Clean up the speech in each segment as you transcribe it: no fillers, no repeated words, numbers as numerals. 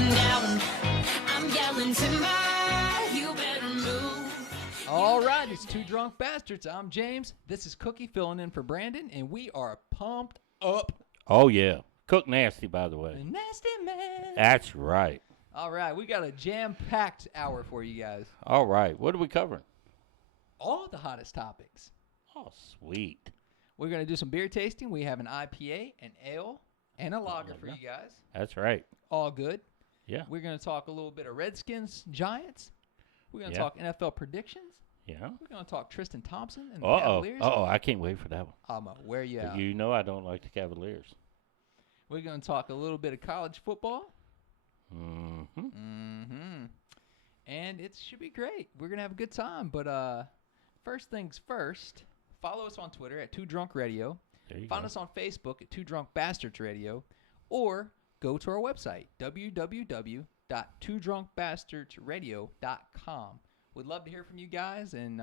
going down. I'm yelling timber, you better move. All right, it's Two Drunk Bastards. I'm James. This is Cookie filling in for Brandon, and we are pumped up. Oh, yeah. Cook Nasty, by the way. Nasty man. That's right. All right, we got a jam-packed hour for you guys. All right. What are we covering? All of the hottest topics. Oh, sweet. We're going to do some beer tasting. We have an IPA, an ale, and a lager for you guys. That's right. All good. Yeah. We're going to talk a little bit of Redskins, Giants. We're going to Yeah. talk NFL predictions. Yeah. We're going to talk Tristan Thompson and the Uh-oh. Cavaliers. Uh-oh. I can't wait for that one. I'm going to wear you out. You know I don't like the Cavaliers. We're going to talk a little bit of college football. Mm-hmm. And it should be great. We're going to have a good time. But first things first, follow us on Twitter at Two Drunk Radio. There you Find go. us on Facebook at Two Drunk Bastards Radio. Or go to our website, www.twodrunkbastardsradio.com. We'd love to hear from you guys and,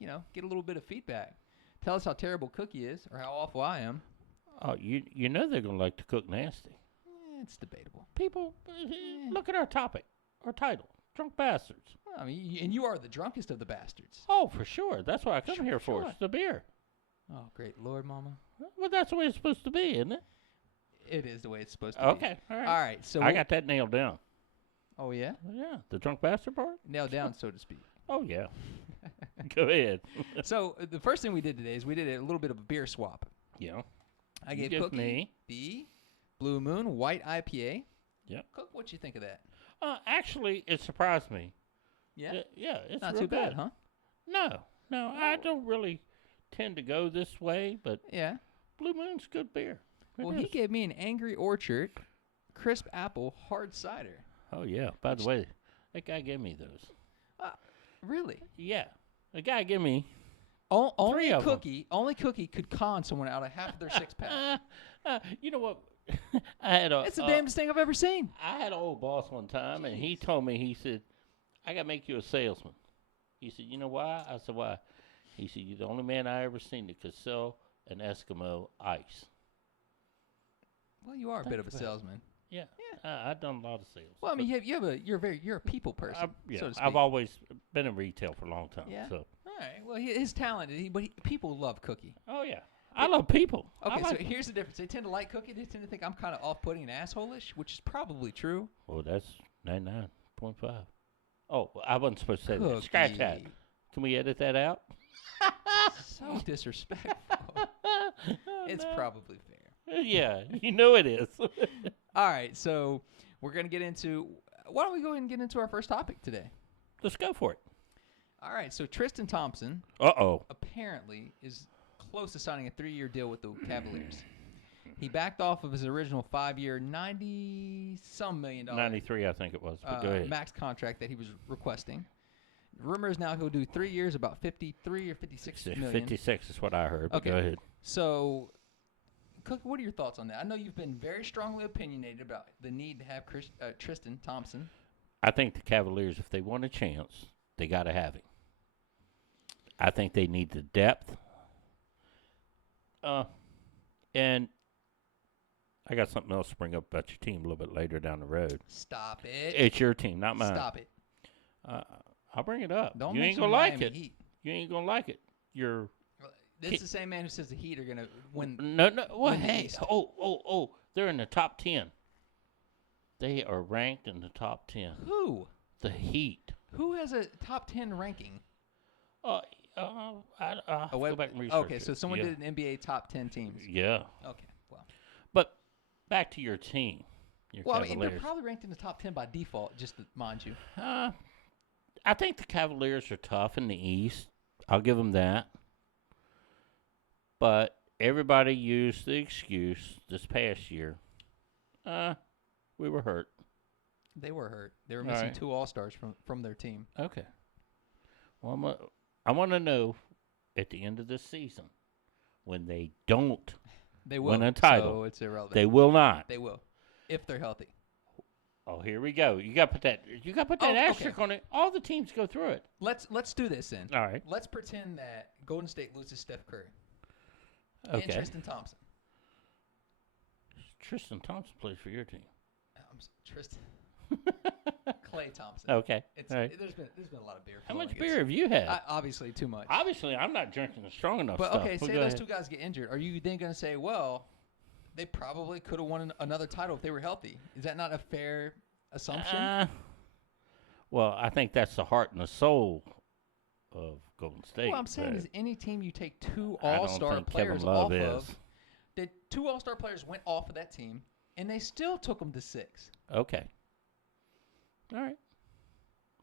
get a little bit of feedback. Tell us how terrible Cookie is or how awful I am. Oh, you know they're going to like to cook nasty. It's debatable. People, look at our topic, our title, Drunk Bastards. Well, I mean, and you are the drunkest of the bastards. Oh, for sure. That's what I come here for. Sure. It's the beer. Oh, great Lord, Mama. Well, that's the way it's supposed to be, isn't it? It is the way it's supposed to be. Okay. All right. All right. So I got that nailed down. Oh, yeah? Yeah. The drunk bastard part? Nailed down, so to speak. Oh, yeah. Go ahead. So the first thing we did today is we did a little bit of a beer swap. Yeah. I You gave give Cookie me. the Blue Moon White IPA. Yep. Cook, what you think of that? Actually, it surprised me. Yeah? Yeah, it's Not real too bad, good. huh? No, I don't really tend to go this way, but Yeah. Blue Moon's good beer. It Well, he is. gave me an Angry Orchard crisp apple hard cider. Oh, yeah. By the way, that guy gave me those. Really? Yeah. The guy gave me... Only of 'em. Only Cookie could con someone out of half of their six-pack. You know what? I had a... It's the damnedest thing I've ever seen. I had an old boss one time, and he told me, he said, I got to make you a salesman. He said, you know why? I said, why? He said, you're the only man I ever seen that could sell an Eskimo ice. Well, you are a bit of a about it. salesman. Yeah. I've done a lot of sales. Well, I mean, you're a people person, so to speak. I've always been in retail for a long time. Yeah. So. All right. Well, his talent, people love Cookie. Oh, yeah. I love people. Okay, I like so here's the difference. They tend to like Cookie. They tend to think I'm kind of off-putting and asshole-ish, which is probably true. Well, that's 99.5. Oh, I wasn't supposed to say that. Scratch that. Cookie. Can we edit that out? So disrespectful. It's probably fair. Yeah, you know it is. All right, so we're going to get into... Why don't we go ahead and get into our first topic today? Let's go for it. All right, so Tristan Thompson Uh-oh. apparently is close to signing a 3-year deal with the Cavaliers. He backed off of his original 5-year, $90-some million 93, I think it was. But go ahead. max contract that he was requesting. Rumor is now he'll do 3 years, about 53 or 56 million. 56 is what I heard, but Okay. go ahead. So, Cook, what are your thoughts on that? I know you've been very strongly opinionated about the need to have Tristan Thompson. I think the Cavaliers, if they want a chance, they got to have him. I think they need the depth. And I got something else to bring up about your team a little bit later down the road. Stop it. It's your team, not mine. Stop it. I'll bring it up. Don't you ain't mention gonna like Miami it. Heat. You ain't gonna like it. You're This is the same man who says the Heat are going to win. no. Well, win the hey, East. oh, they're in the top 10. They are ranked in the top 10. Who? The Heat. Who has a top 10 ranking? I'll have to go back and research Okay, it. so someone Yeah. did an NBA top 10 teams. Yeah. Okay, well. But back to your team. Your Well, I mean, Cavaliers. they're probably ranked in the top 10 by default, just to mind you. I think the Cavaliers are tough in the East. I'll give them that. But everybody used the excuse this past year. We were hurt. They were hurt. They were All missing right. 2 All-Stars from their team. Okay. Well, I want to know at the end of this season when they don't They will win a title. So it's irrelevant. They will not. They will, if they're healthy. Oh, here we go. You got to put that. You got to put that Oh, okay. asterisk on it. All the teams go through it. Let's do this then. All right. Let's pretend that Golden State loses Steph Curry and Okay. Tristan Thompson. Tristan Thompson plays for your team. Tristan. Clay Thompson. Okay. It's, All right. there's been a lot of beer. How flowing. much beer have you had? Obviously too much. Obviously, I'm not drinking the strong enough But stuff. okay, But say go those ahead. two guys get injured. Are you then going to say, well, they probably could have won another title if they were healthy? Is that not a fair assumption? Well, I think that's the heart and the soul of Golden State. What I'm saying but is any team you take two I don't all-star think players Kevin Love off is. of, the two all-star players went off of that team, and they still took them to 6. Okay. All right.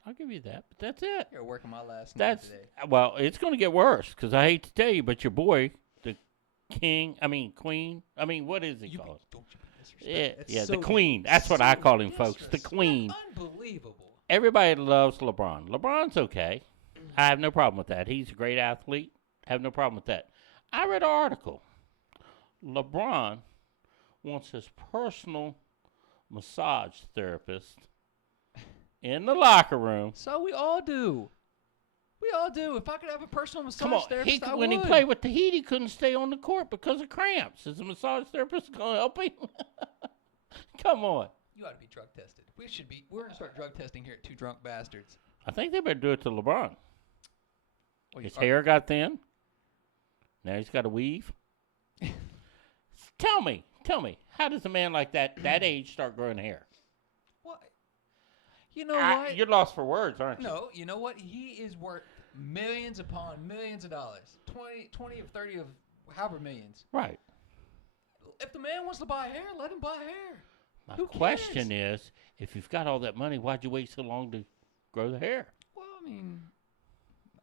I'll give you that, but that's it. You're working my last name That's today. well, it's going to get worse because I hate to tell you, but your boy, the queen. What is he You called? don't you be disrespectful. Yeah, That's yeah, so the queen. That's what I so call him, folks. The disrespect- queen. Unbelievable. Everybody loves LeBron. LeBron's okay. I have no problem with that. He's a great athlete. I have no problem with that. I read an article. LeBron wants his personal massage therapist in the locker room. So we all do. We all do. If I could have a personal massage Come on, therapist, I when would. he played with the Heat, he couldn't stay on the court because of cramps. Is the massage therapist going to help him? Come on. You ought to be drug tested. We're going to start drug testing here at Two Drunk Bastards. I think they better do it to LeBron. Well, His hair got thin. Now he's got a weave. Tell me, how does a man like that age start growing hair? What? You know what? You're lost for words, aren't you? No, you know what? He is worth millions upon millions of dollars. 20 or 30 of however millions. Right. If the man wants to buy hair, let him buy hair. My Who question cares? is, if you've got all that money, why'd you wait so long to grow the hair? Well, I mean,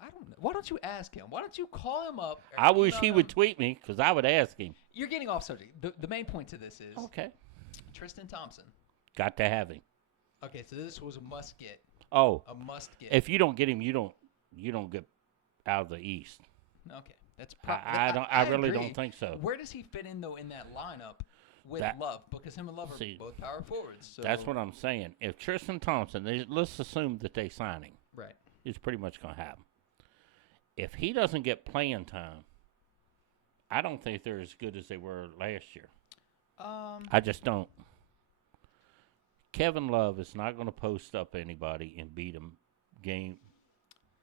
I don't know. Why don't you ask him? Why don't you call him up? or I wish email he him? would tweet me because I would ask him. You're getting off subject. The main point to this is Okay. Tristan Thompson. Got to have him. Okay, so this was a must get. Oh, A must get. if you don't get him, you don't get out of the East. Okay, that's. I really agree. don't think so. Where does he fit in though in that lineup with That- Love? Because him and Love are See, both power forwards. So That's what I'm saying. If Tristan Thompson, let's assume that they sign him. right. It's pretty much going to happen. If he doesn't get playing time, I don't think they're as good as they were last year. I just don't. Kevin Love is not going to post up anybody and beat him game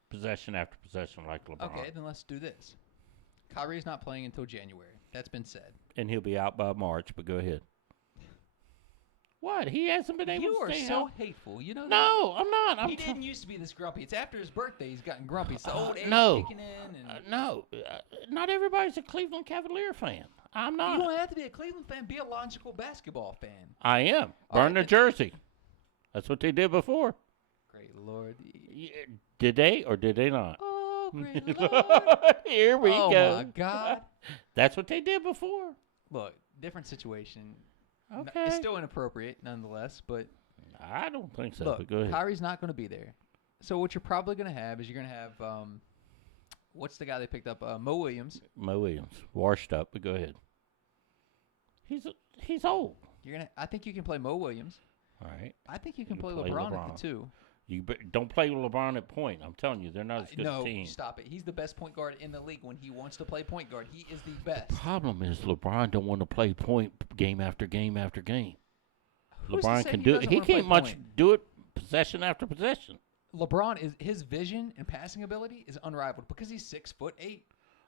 possession after possession like LeBron. Okay, then let's do this. Kyrie's not playing until January. That's been said. And he'll be out by March, but go ahead. What? He hasn't been able You to are stay so out? hateful. You know that? No, I'm not. I'm He didn't used to be this grumpy. It's after his birthday he's gotten grumpy. It's the old age no. kicking in. And No, not everybody's a Cleveland Cavalier fan. I'm you not. don't have to be a Cleveland fan. Be a logical basketball fan. I am. All Burn right, the jersey. That's what they did before. Great Lord. Did they or did they not? Oh, great Lord. Here we Oh, go. my God. That's what they did before. Look, different situation. Okay. It's still inappropriate nonetheless, but I don't think so. look, but go ahead. Kyrie's not going to be there. So what you're probably going to have is you're going to have what's the guy they picked up? Mo Williams. Mo Williams, washed up, but go ahead. He's old. I think you can play Mo Williams. All right. I think you can You play play LeBron, at LeBron. the 2. Don't play LeBron at point. I'm telling you, they're not as good No, a team. stop it. He's the best point guard in the league when he wants to play point guard. He is the best. Problem is LeBron don't want to play point game after game after game. Who's to LeBron say can he do it. doesn't He wanna play can't much point? do it possession after possession. LeBron is his vision and passing ability is unrivaled because he's 6'8".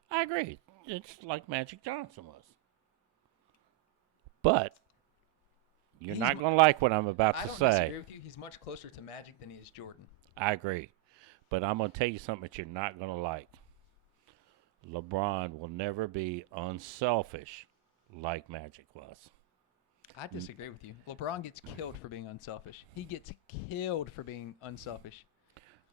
I agree. It's like Magic Johnson was. But you're He's not mu- going to like what I'm about I to don't say. disagree with you. He's much closer to Magic than he is Jordan. I agree. But I'm going to tell you something that you're not going to like. LeBron will never be unselfish like Magic was. I disagree with you. LeBron gets killed for being unselfish. He gets killed for being unselfish.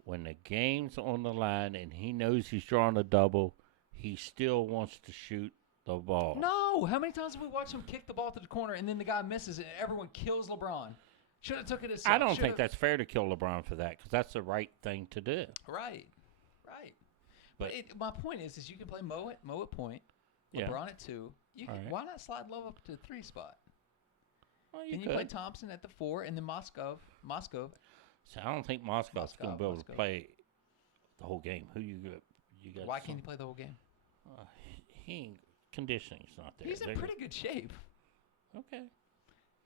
When the game's on the line and he knows he's drawing a double, he still wants to shoot the ball. No, how many times have we watched him kick the ball to the corner and then the guy misses it and everyone kills LeBron? Should have took it as I don't think that's fair to kill LeBron for that because that's the right thing to do. right. But my point is you can play Mo at point, Yeah. LeBron at 2. You can, All right. Why not slide Love up to the 3 spot? Well, Then you play Thompson at the 4 and then Moscow. So I don't think Moscow's going to be able to Moscow. play the whole game. Who you got? Why can't he play the whole game? He ain't, conditioning's not there. He's in They're pretty good shape. Okay.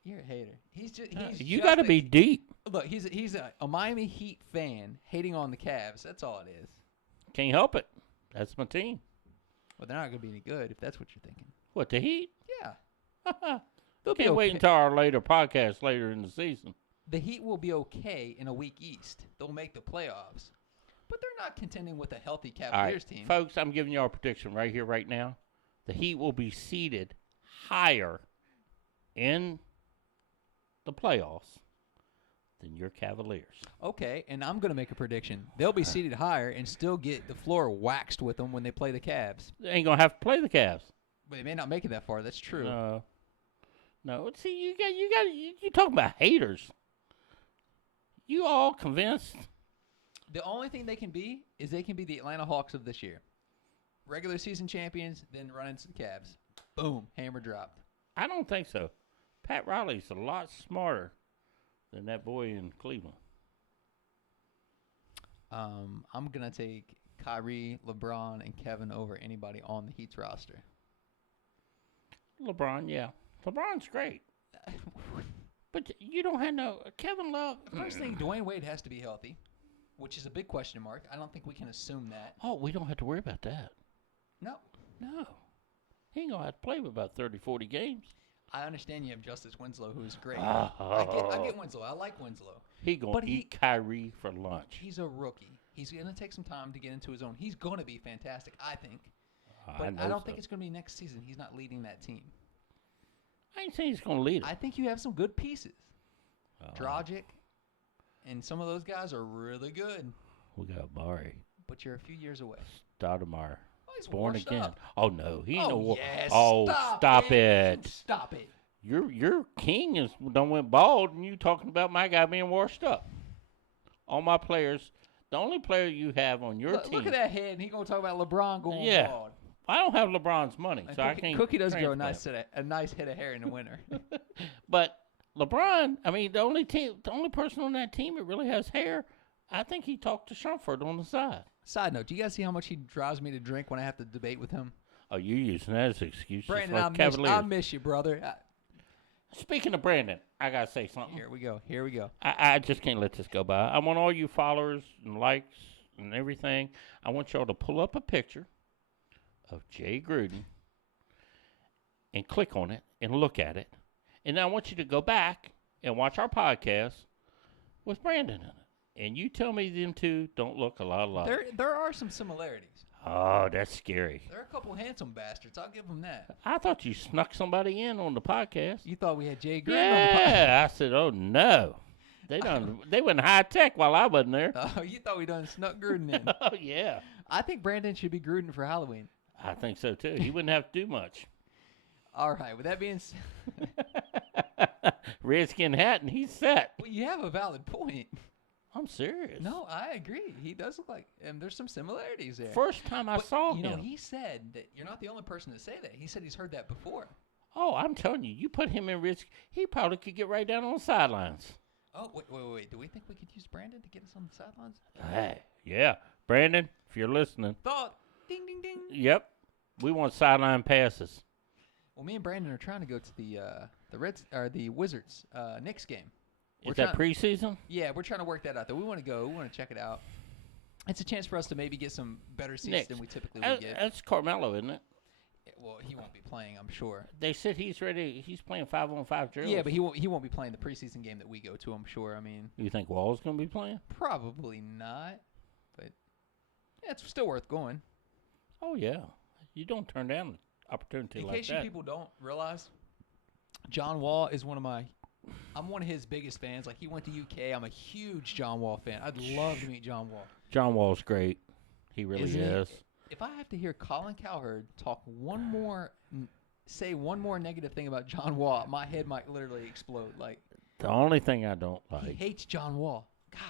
You're a hater. He's just. You got to be deep. Look, he's a Miami Heat fan hating on the Cavs. That's all it is. Can't help it. That's my team. Well, they're not going to be any good if that's what you're thinking. What, the Heat? Yeah. They'll be Can't wait okay. until our later podcast later in the season. The Heat will be okay in a weak East. They'll make the playoffs. But they're not contending with a healthy All Cavaliers right, team. folks, I'm giving you our prediction right here, right now. The Heat will be seated higher in the playoffs than your Cavaliers. Okay, and I'm going to make a prediction. They'll be seated higher and still get the floor waxed with them when they play the Cavs. They ain't gonna have to play the Cavs. But they may not make it that far. That's true. No. See, you talking about haters. You all convinced? The only thing they can be is they can be the Atlanta Hawks of this year. Regular season champions, then run into the Cavs. Boom, hammer dropped. I don't think so. Pat Riley's a lot smarter than that boy in Cleveland. I'm going to take Kyrie, LeBron, and Kevin over anybody on the Heat's roster. LeBron, yeah. LeBron's great. But you don't have no Kevin Love. First thing, Dwayne Wade has to be healthy, which is a big question mark. I don't think we can assume that. Oh, we don't have to worry about that. No. No. He ain't going to have to play for about 30, 40 games. I understand you have Justice Winslow, who's great. Oh. I get Winslow. I like Winslow. He going But to eat Kyrie for lunch. He's a rookie. He's going to take some time to get into his own. He's going to be fantastic, I think. But I know don't so. think it's going to be next season. He's not leading that team. I ain't saying he's going to lead it. I think you have some good pieces. Oh, Dragic and some of those guys are really good, we got Murray. but you're a few years away. Stoudemire. Oh, he's Born washed again. up. Oh, no. He ain't no Oh, yes. Oh, stop You it. Stop it. Your king is done went bald, and you talking about my guy being washed up. All my players, the only player you have on your team. Look at that head, and he going to talk about LeBron going Yeah. bald. I don't have LeBron's money, And so I can't. Cookie does grow transplant. a nice head of hair in the winter. But LeBron, I mean, the only person on that team that really has hair, I think he talked to Shumpert on the side. Side note, do you guys see how much he drives me to drink when I have to debate with him? Oh, you using that as an excuse? just Brandon, like Cavaliers. I miss you, brother. Speaking of Brandon, I gotta say something. Here we go. Here we go. I just can't let this go by. I want all you followers and likes and everything. I want y'all to pull up a picture of Jay Gruden and click on it and look at it. And then I want you to go back and watch our podcast with Brandon in it. And you tell me them two don't look a lot alike. There are some similarities. Oh, that's scary. There are a couple handsome bastards. I'll give them that. I thought you snuck somebody in on the podcast. You thought we had Jay Gruden on the podcast? Yeah, I said, oh no. They went high tech while I wasn't there. Oh, you thought we done snuck Gruden in. Oh yeah. I think Brandon should be Gruden for Halloween. I think so too. He wouldn't have to do much. All right. With that being said, Redskin hat and he's set. well, you have a valid point. I'm serious. No, I agree. He does look like, and there's some similarities there. First time I But, saw you know, him. he said that you're not the only person to say that. He said he's heard that before. Oh, I'm telling you, you put him in risk, he probably could get right down on the sidelines. Oh, wait. Do we think we could use Brandon to get us on the sidelines? Hey, yeah. Brandon, if you're listening, Thought. Ding, ding, ding. yep. We want sideline passes. Well, me and Brandon are trying to go to the Wizards Knicks game. Is that preseason? Yeah, we're trying to work that out. Though we want to go. We want to check it out. It's a chance for us to maybe get some better seats Knicks. than we typically would get. That's Carmelo, isn't it? Well, he won't be playing, I'm sure. They said he's ready. He's playing 5-on-5 drills. Yeah, but he won't be playing the preseason game that we go to, I'm sure. I mean, You think Wall's going to be playing? probably not, but yeah, it's still worth going. Oh, yeah. You don't turn down an opportunity In like case you that. people don't realize, John Wall is I'm one of his biggest fans. Like, he went to UK. I'm a huge John Wall fan. I'd love to meet John Wall. John Wall's great. He really Isn't he? is. If I have to hear Colin Cowherd say one more negative thing about John Wall, my head might literally explode. Like, The only thing I don't he like, hates John Wall. God,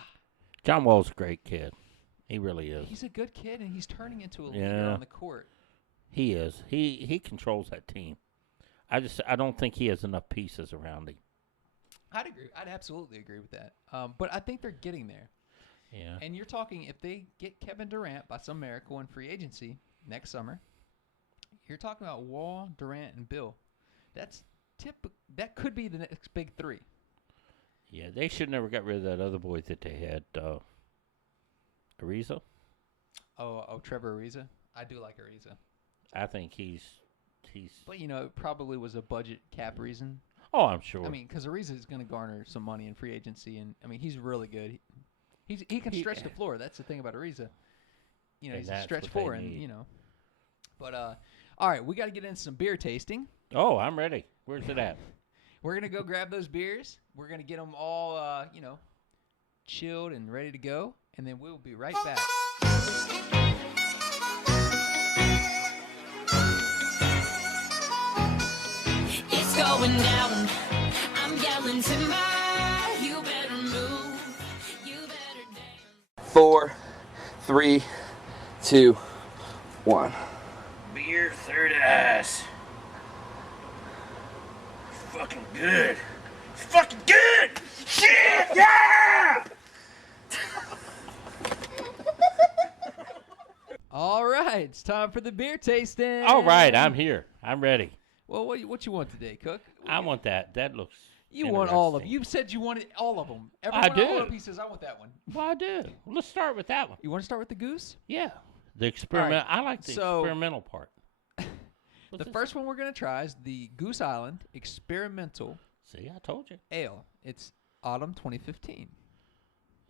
John Wall's a great kid. He really is. he's a good kid, and he's turning into a leader Yeah. on the court. He is. He controls that team. I don't think he has enough pieces around him. I'd agree. I'd absolutely agree with that. But I think they're getting there. Yeah. And you're talking, if they get Kevin Durant by some miracle in free agency next summer, you're talking about Wall, Durant, and Bill. That's that could be the next big three. Yeah, they should never got rid of that other boy that they had, Ariza. Oh, Trevor Ariza. I do like Ariza, I think he's. but it probably was a budget cap reason. Oh, I'm sure. I mean, because Ariza is going to garner some money in free agency, and I mean he's really good. He can stretch the floor. That's the thing about Ariza. And He's a that's stretch what they four, and need. But all right, we got to get into some beer tasting. Oh, I'm ready. Where's it at? We're gonna go grab those beers. We're gonna get them all, chilled and ready to go, and then we'll be right back. It's going down. I'm yelling timber. You better move. You better dance. 4, 3, 2, 1. Beer third ice. Fucking good. It's fucking good! Shit! Yeah! All right, it's time for the beer tasting. All right, I'm here. I'm ready. Well, what you want today, Cook? I want that. That looks. You want all of. interesting. You said you wanted all of them. I Everyone all do. up, he says, I want that one. Well, I do. Well, let's start with that one. You want to start with the goose? Yeah. The experiment. I like the so- experimental part. What's The this? first one we're gonna try is the Goose Island Experimental See, I told you. Ale. It's autumn 2015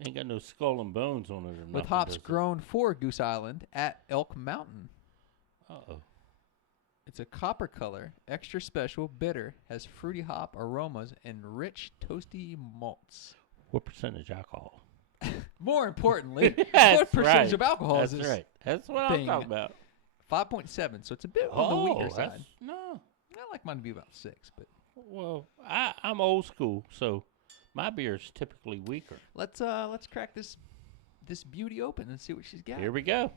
Ain't got no skull and bones on it or nothing. with hops does it? grown for Goose Island at Elk Mountain. Uh-oh. It's a copper color, extra special, bitter, has fruity hop aromas and rich toasty malts. What percentage alcohol? More importantly, That's what percentage right. of alcohol That's is this? right. That's what thing? I'm talking about. 5.7, so it's a bit on the weaker that's- side. No. I like mine to be about 6, but Well, I'm old school, so my beer is typically weaker. let's crack this beauty open and see what she's got. Here we go.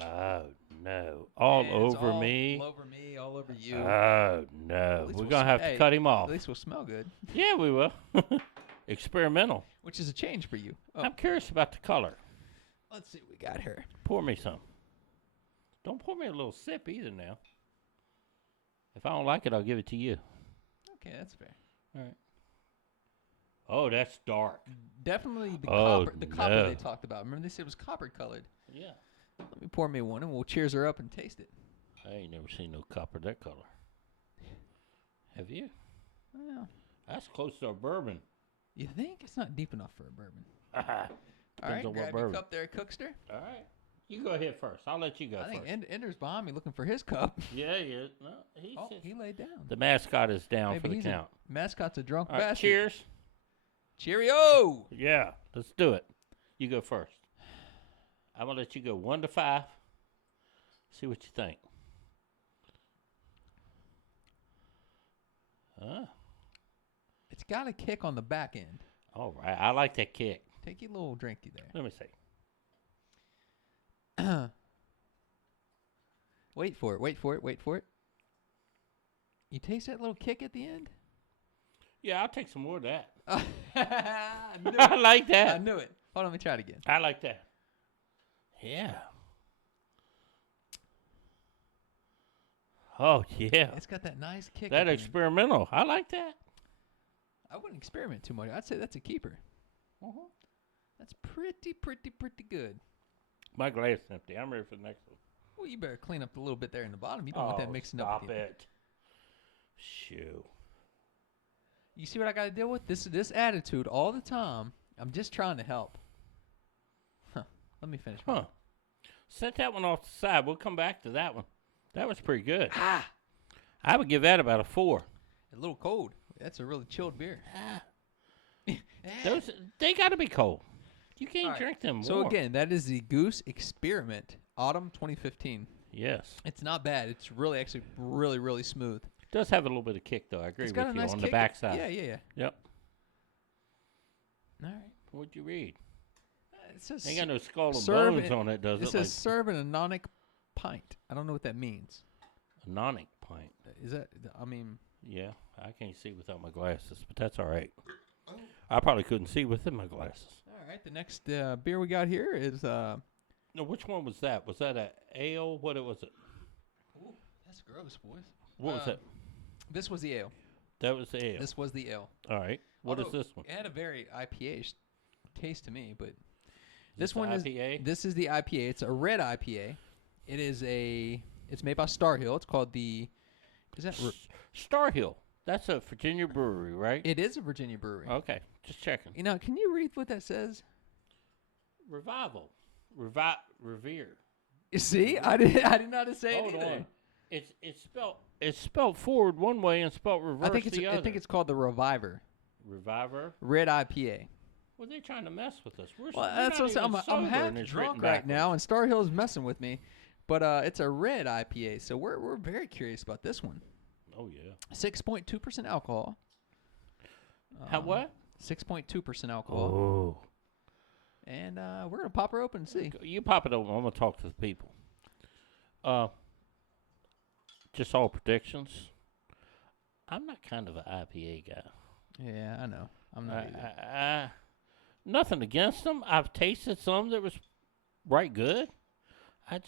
Oh no! All Man, it's over me. All over me, all over you. Oh At no! least We're we'll gonna have hey, to cut him off. At least we'll smell good, Yeah, we will. Experimental. which is a change for you. Oh, I'm curious about the color. let's see what we got here. Pour me some. Don't pour me a little sip either now. If I don't like it, I'll give it to you. Okay, that's fair. All right. Oh, that's dark. Definitely the Oh, copper no. they talked about. Remember they said it was copper colored. Yeah. Let me pour me one and we'll cheers her up and taste it. I ain't never seen no copper that color. Have you? Well, That's close to a bourbon. you think it's not deep enough for a bourbon? All All right, on what grab your bourbon. cup there, Cookster. right. You go ahead first. I'll let you go I first. think Ender's behind me looking for his cup. Yeah, yeah. No, Oh, he laid down. the mascot is down Maybe for the he's count. mascot's a drunk All right, bastard. cheers. Cheerio! Yeah, let's do it. You go first. I'm going to let you go 1 to 5. See what you think. It's got a kick on the back end. All right. I like that kick. Take your little drinky there. Let me see. Wait for it, wait for it, wait for it. You taste that little kick at the end? Yeah, I'll take some more of that. I knew I it. like I that. knew it. Hold on, let me try it again. I like that. Yeah. Oh, yeah. It's got that nice kick. That at the end. experimental. I like that. I wouldn't experiment too much. I'd say that's a keeper. That's pretty good. My glass is empty. I'm ready for the next one. Well, you better clean up a little bit there in the bottom. You don't want that mixing up. Stop with you. it. Shoo. You see what I got to deal with? This attitude all the time. I'm just trying to help. Huh. Let me finish. Huh. Set that one off the side. We'll come back to that one. That was pretty good. I would give that about a 4. A little cold. That's a really chilled beer. Those they got to be cold. You can't All right. drink them warm. So again, that is the Goose Experiment, autumn 2015. Yes. It's not bad. It's really actually really smooth. It does have a little bit of kick, though. I agree It's with got a you nice on kick. the backside. Yeah. Yep. All right. What'd you read? It says Ain't got no skull and serve bones in- on it, does It it? says serve in a nonic pint. I don't know what that means. Like a nonic pint. Is that? I mean, Yeah, I can't see without my glasses, but that's all right. I probably couldn't see within my glasses. all right. The next beer we got here is No, which one was that? Was that a ale? What was it? Ooh, that's gross, boys. What was that? This was the ale. That was the ale. This was the ale. All right. What is Although, this one? It had a very IPA taste to me, but This this one is IPA? this is the IPA. It's a red IPA. It's made by Star Hill. It's called the Star Hill. That's a Virginia brewery, right? It is a Virginia brewery. Okay, just checking. You know, can you read what that says? Revival, Revere. You see, I did not say Hold anything. on. It's spelled forward one way and spelled reverse the other. I think it's called the Reviver Reviver. Red IPA. Well, they're trying to mess with us. We're Well, we're that's not what I'm even saying. I'm sober half and it's drunk written right now, backwards. and Star Hill's messing with me. But it's a red IPA, so we're very curious about this one. Oh yeah. 6.2% alcohol. How what? 6.2% alcohol. Oh. And we're gonna pop her open and see. You pop it open. I'm gonna talk to the people. Just all predictions. I'm not kind of an IPA guy. Yeah, I know. I'm not either. Nothing against them. I've tasted some that was right good. I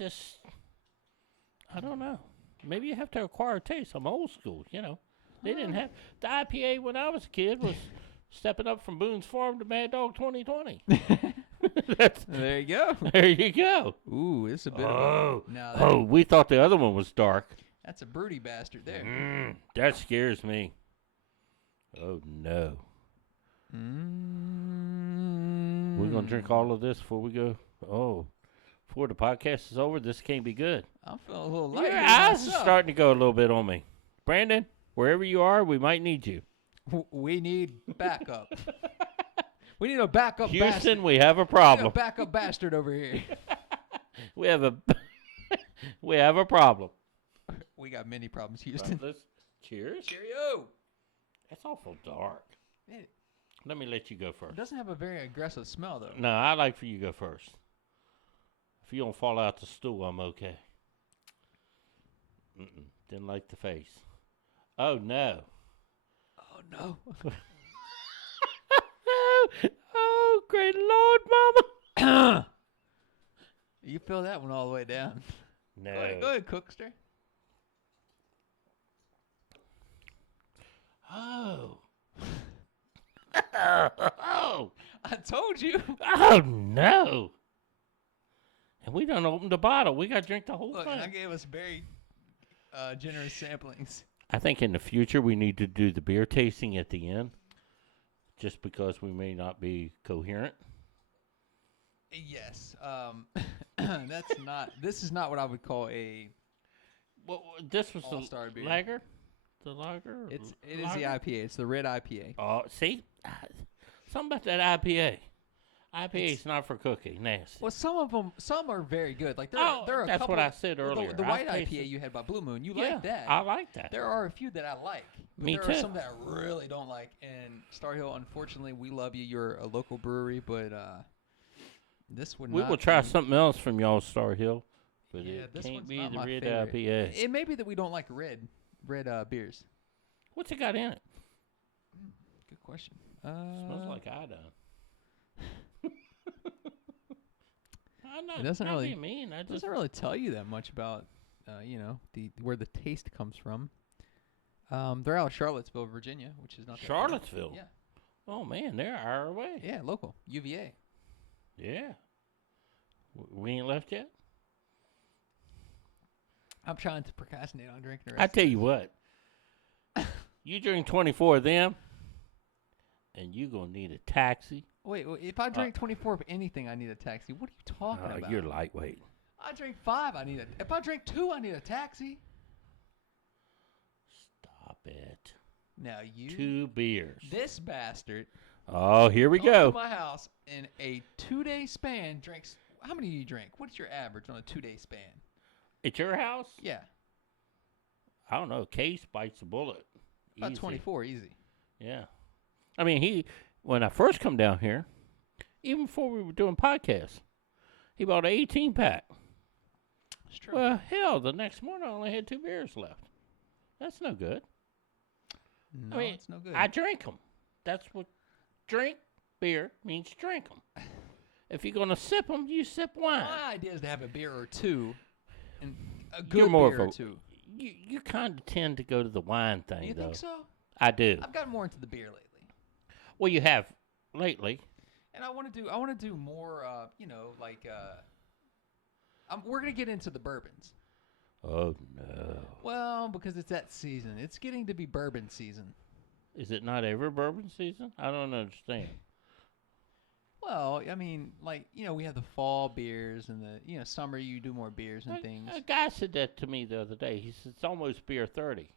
don't know. Maybe you have to acquire a taste. I'm old school, you know. They didn't have the IPA when I was a kid was stepping up from Boone's Farm to Mad Dog 2020. There you go. There you go. Ooh, it's a bit. Oh, Now oh, we thought the other one was dark. that's a broody bastard there. That scares me. Oh no. We're gonna drink all of this before we go. Oh, before the podcast is over, this can't be good. I'm feeling a little light. Your here eyes are myself. starting to go a little bit on me. Brandon, wherever you are, we might need you. We need backup. We need a backup Houston, bastard. we have a We need a problem. backup bastard over here. We have a we have a problem. We got many problems, Houston. Let's cheers. Cheerio. That's awful dark. It Let me let you go first. doesn't have a very aggressive smell, though. No, I like for you to go first. If you don't fall out the stool, I'm okay. Didn't like the face. Oh no. Oh, no. Oh, great Lord, Mama. You feel that one all the way down. No. Go ahead, Cookster. Oh. Oh. I told you. Oh no. And we done opened the bottle. We got to drink the whole Look, thing. and I gave us very generous samplings. I think in the future we need to do the beer tasting at the end, just because we may not be coherent. Yes. That's not. This is not what I would call a. Well, this was All-star the beer. lager. The lager. It is the IPA. It's the red IPA. Oh, see, something about that IPA. IPA is not for cooking. Nasty. Well, some are very good. Like there Oh, are a that's couple. what I said earlier. The I've white tasted- IPA you had by Blue Moon, you yeah, like that. I like that. There are a few that I like. But Me there too. are some that I really don't like. And Star Hill, unfortunately, we love you. You're a local brewery, but this would We not will try be- something else from y'all, Star Hill, but Yeah, it this can't one's be not the my red favorite. IPA. It may be that we don't like red beers. What's it got in it? Good question. Smells like iodine. I'm not, It doesn't not really- being mean. I just Doesn't really tell you that much about, the where the taste comes from. They're out of Charlottesville, Virginia, which is not that far. Charlottesville. Yeah, Oh man, they're an hour away. yeah, local UVA. Yeah. We ain't left yet. I'm trying to procrastinate on drinking the rest. I tell you what. You drink 24 of them, and you gonna need a taxi. Wait, if I drink 24 of anything, I need a taxi. What are you talking about? You're lightweight. I drink 5. I need a. If I drink 2, I need a taxi. Stop it. Now you. 2 beers. This bastard. Oh, here we comes go. To my house in a 2-day span. Drinks. How many do you drink? What's your average on a 2-day span? At your house? Yeah, I don't know. Case bites a bullet. about Easy. 24, easy. Yeah. I mean, when I first come down here, even before we were doing podcasts, he bought an 18-pack. It's true. Well, hell, the next morning I only had 2 beers left. That's no good. no, I mean, it's no good. I drink them. That's what drink beer means. Drink them. If you're gonna sip them, you sip wine. My idea is to have a beer or two, and a You're good more beer of or a two. you kind of tend to go to the wine thing, You though. think so? I do. I've gotten more into the beer lately, Well, you have lately. and I want to do more. We're gonna get into the bourbons. Oh no! Well, because it's that season. It's getting to be bourbon season. Is it not ever bourbon season? I don't understand. Well, I mean, we have the fall beers and the summer you do more beers and things. A guy said that to me the other day. He said it's almost beer 30.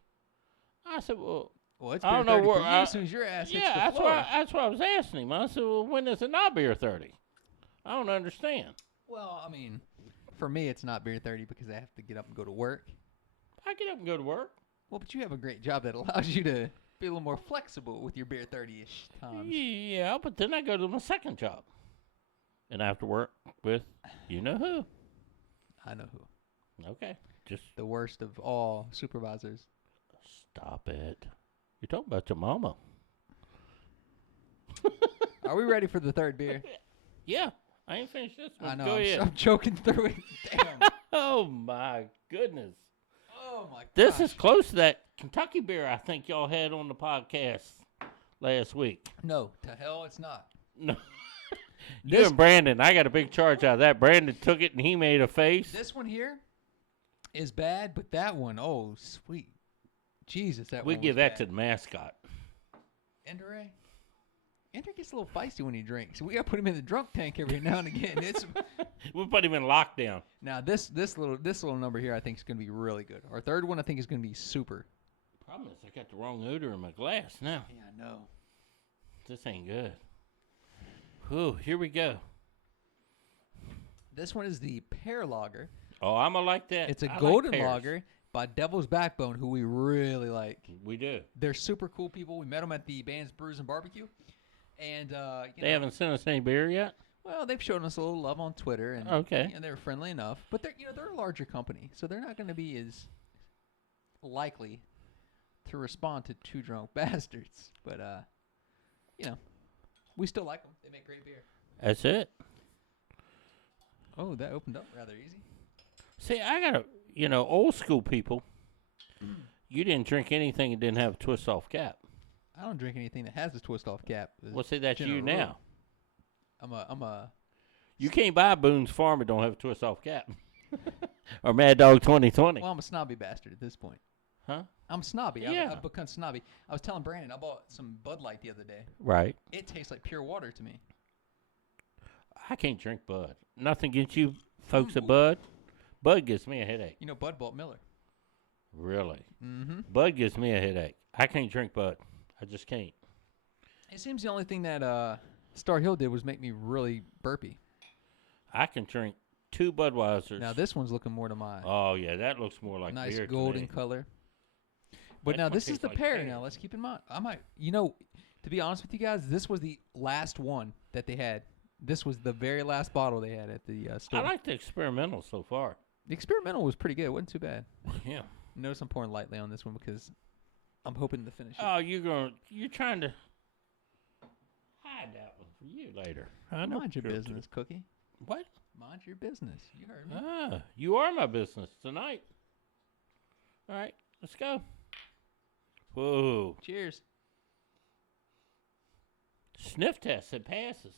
I said, well, Well, it's I beer don't know 30 for where you I- as soon as your ass hits yeah, the that's floor. that's what I was asking him. I said, well, when is it not beer 30? I don't understand. Well, I mean, for me, it's not beer 30 because I have to get up and go to work. I get up and go to work. Well, but you have a great job that allows you to be a little more flexible with your beer 30-ish times. Yeah, but then I go to my second job. And I have to work with you know who. I know who. Okay, just The worst of all supervisors. stop it. You're talking about your mama. Are we ready for the third beer? Yeah, I ain't finished this one. I know. Go ahead. I'm choking through it. Damn. Oh, my goodness. Oh, my god. This is close to that Kentucky beer I think y'all had on the podcast last week. No, to hell it's not. No. You This- and Brandon, I got a big charge out of that. Brandon took it and he made a face. This one here is bad, but that one, oh, sweet. Jesus, that We one give was that to bad. the mascot. Endere? Ender gets a little feisty when he drinks. We gotta put him in the drunk tank every now and again. It's We put him in lockdown. now this little number here I think is gonna be really good. Our third one I think is gonna be super. Problem is, I got the wrong odor in my glass now. Yeah, I know. This ain't good. Whew, here we go. This one is the Pear Lager. Oh, I'm going to like that. It's a I like golden pears. lager by Devil's Backbone, who we really like. We do. They're super cool people. We met them at the Band's Brews and Barbecue, and They haven't sent us any beer yet? well, they've shown us a little love on Twitter, and Okay. they're friendly enough. But they're a larger company, so they're not going to be as likely to respond to two drunk bastards. But we still like them. They make great beer. That's it. Oh, that opened up rather easy. See, I got to, old school people, you didn't drink anything that didn't have a twist off cap. I don't drink anything that has a twist off cap. Well, see, that's you General now. I'm a You can't buy Boone's Farm and don't have a twist off cap. Or Mad Dog 2020. well, I'm a snobby bastard at this point. Huh? I'm snobby. Yeah. I've become snobby. I was telling Brandon I bought some Bud Light the other day. Right. It tastes like pure water to me. I can't drink Bud. Nothing against you folks at Bud. Bud gives me a headache. You know, Bud bought Miller. Really? Mm-hmm. Bud gives me a headache. I can't drink Bud. I just can't. It seems the only thing that Star Hill did was make me really burpy. I can drink 2 Budweisers. Now this one's looking more to my Oh, yeah, that looks more like nice beer to golden me. color. But That now one this is tastes the like pear. pear. Now let's keep in mind. To be honest with you guys, this was the last one that they had. This was the very last bottle they had at the store. I like the experimental so far. The experimental was pretty good. It wasn't too bad. Yeah. Notice I'm pouring lightly on this one because I'm hoping to finish it. Oh, you're trying to hide that one for you later. I know Mind your what you're up to. business, Cookie. What? Mind your business. You heard me. Ah, you are my business tonight. All right, let's go. Whoa. Cheers. Sniff test, it passes.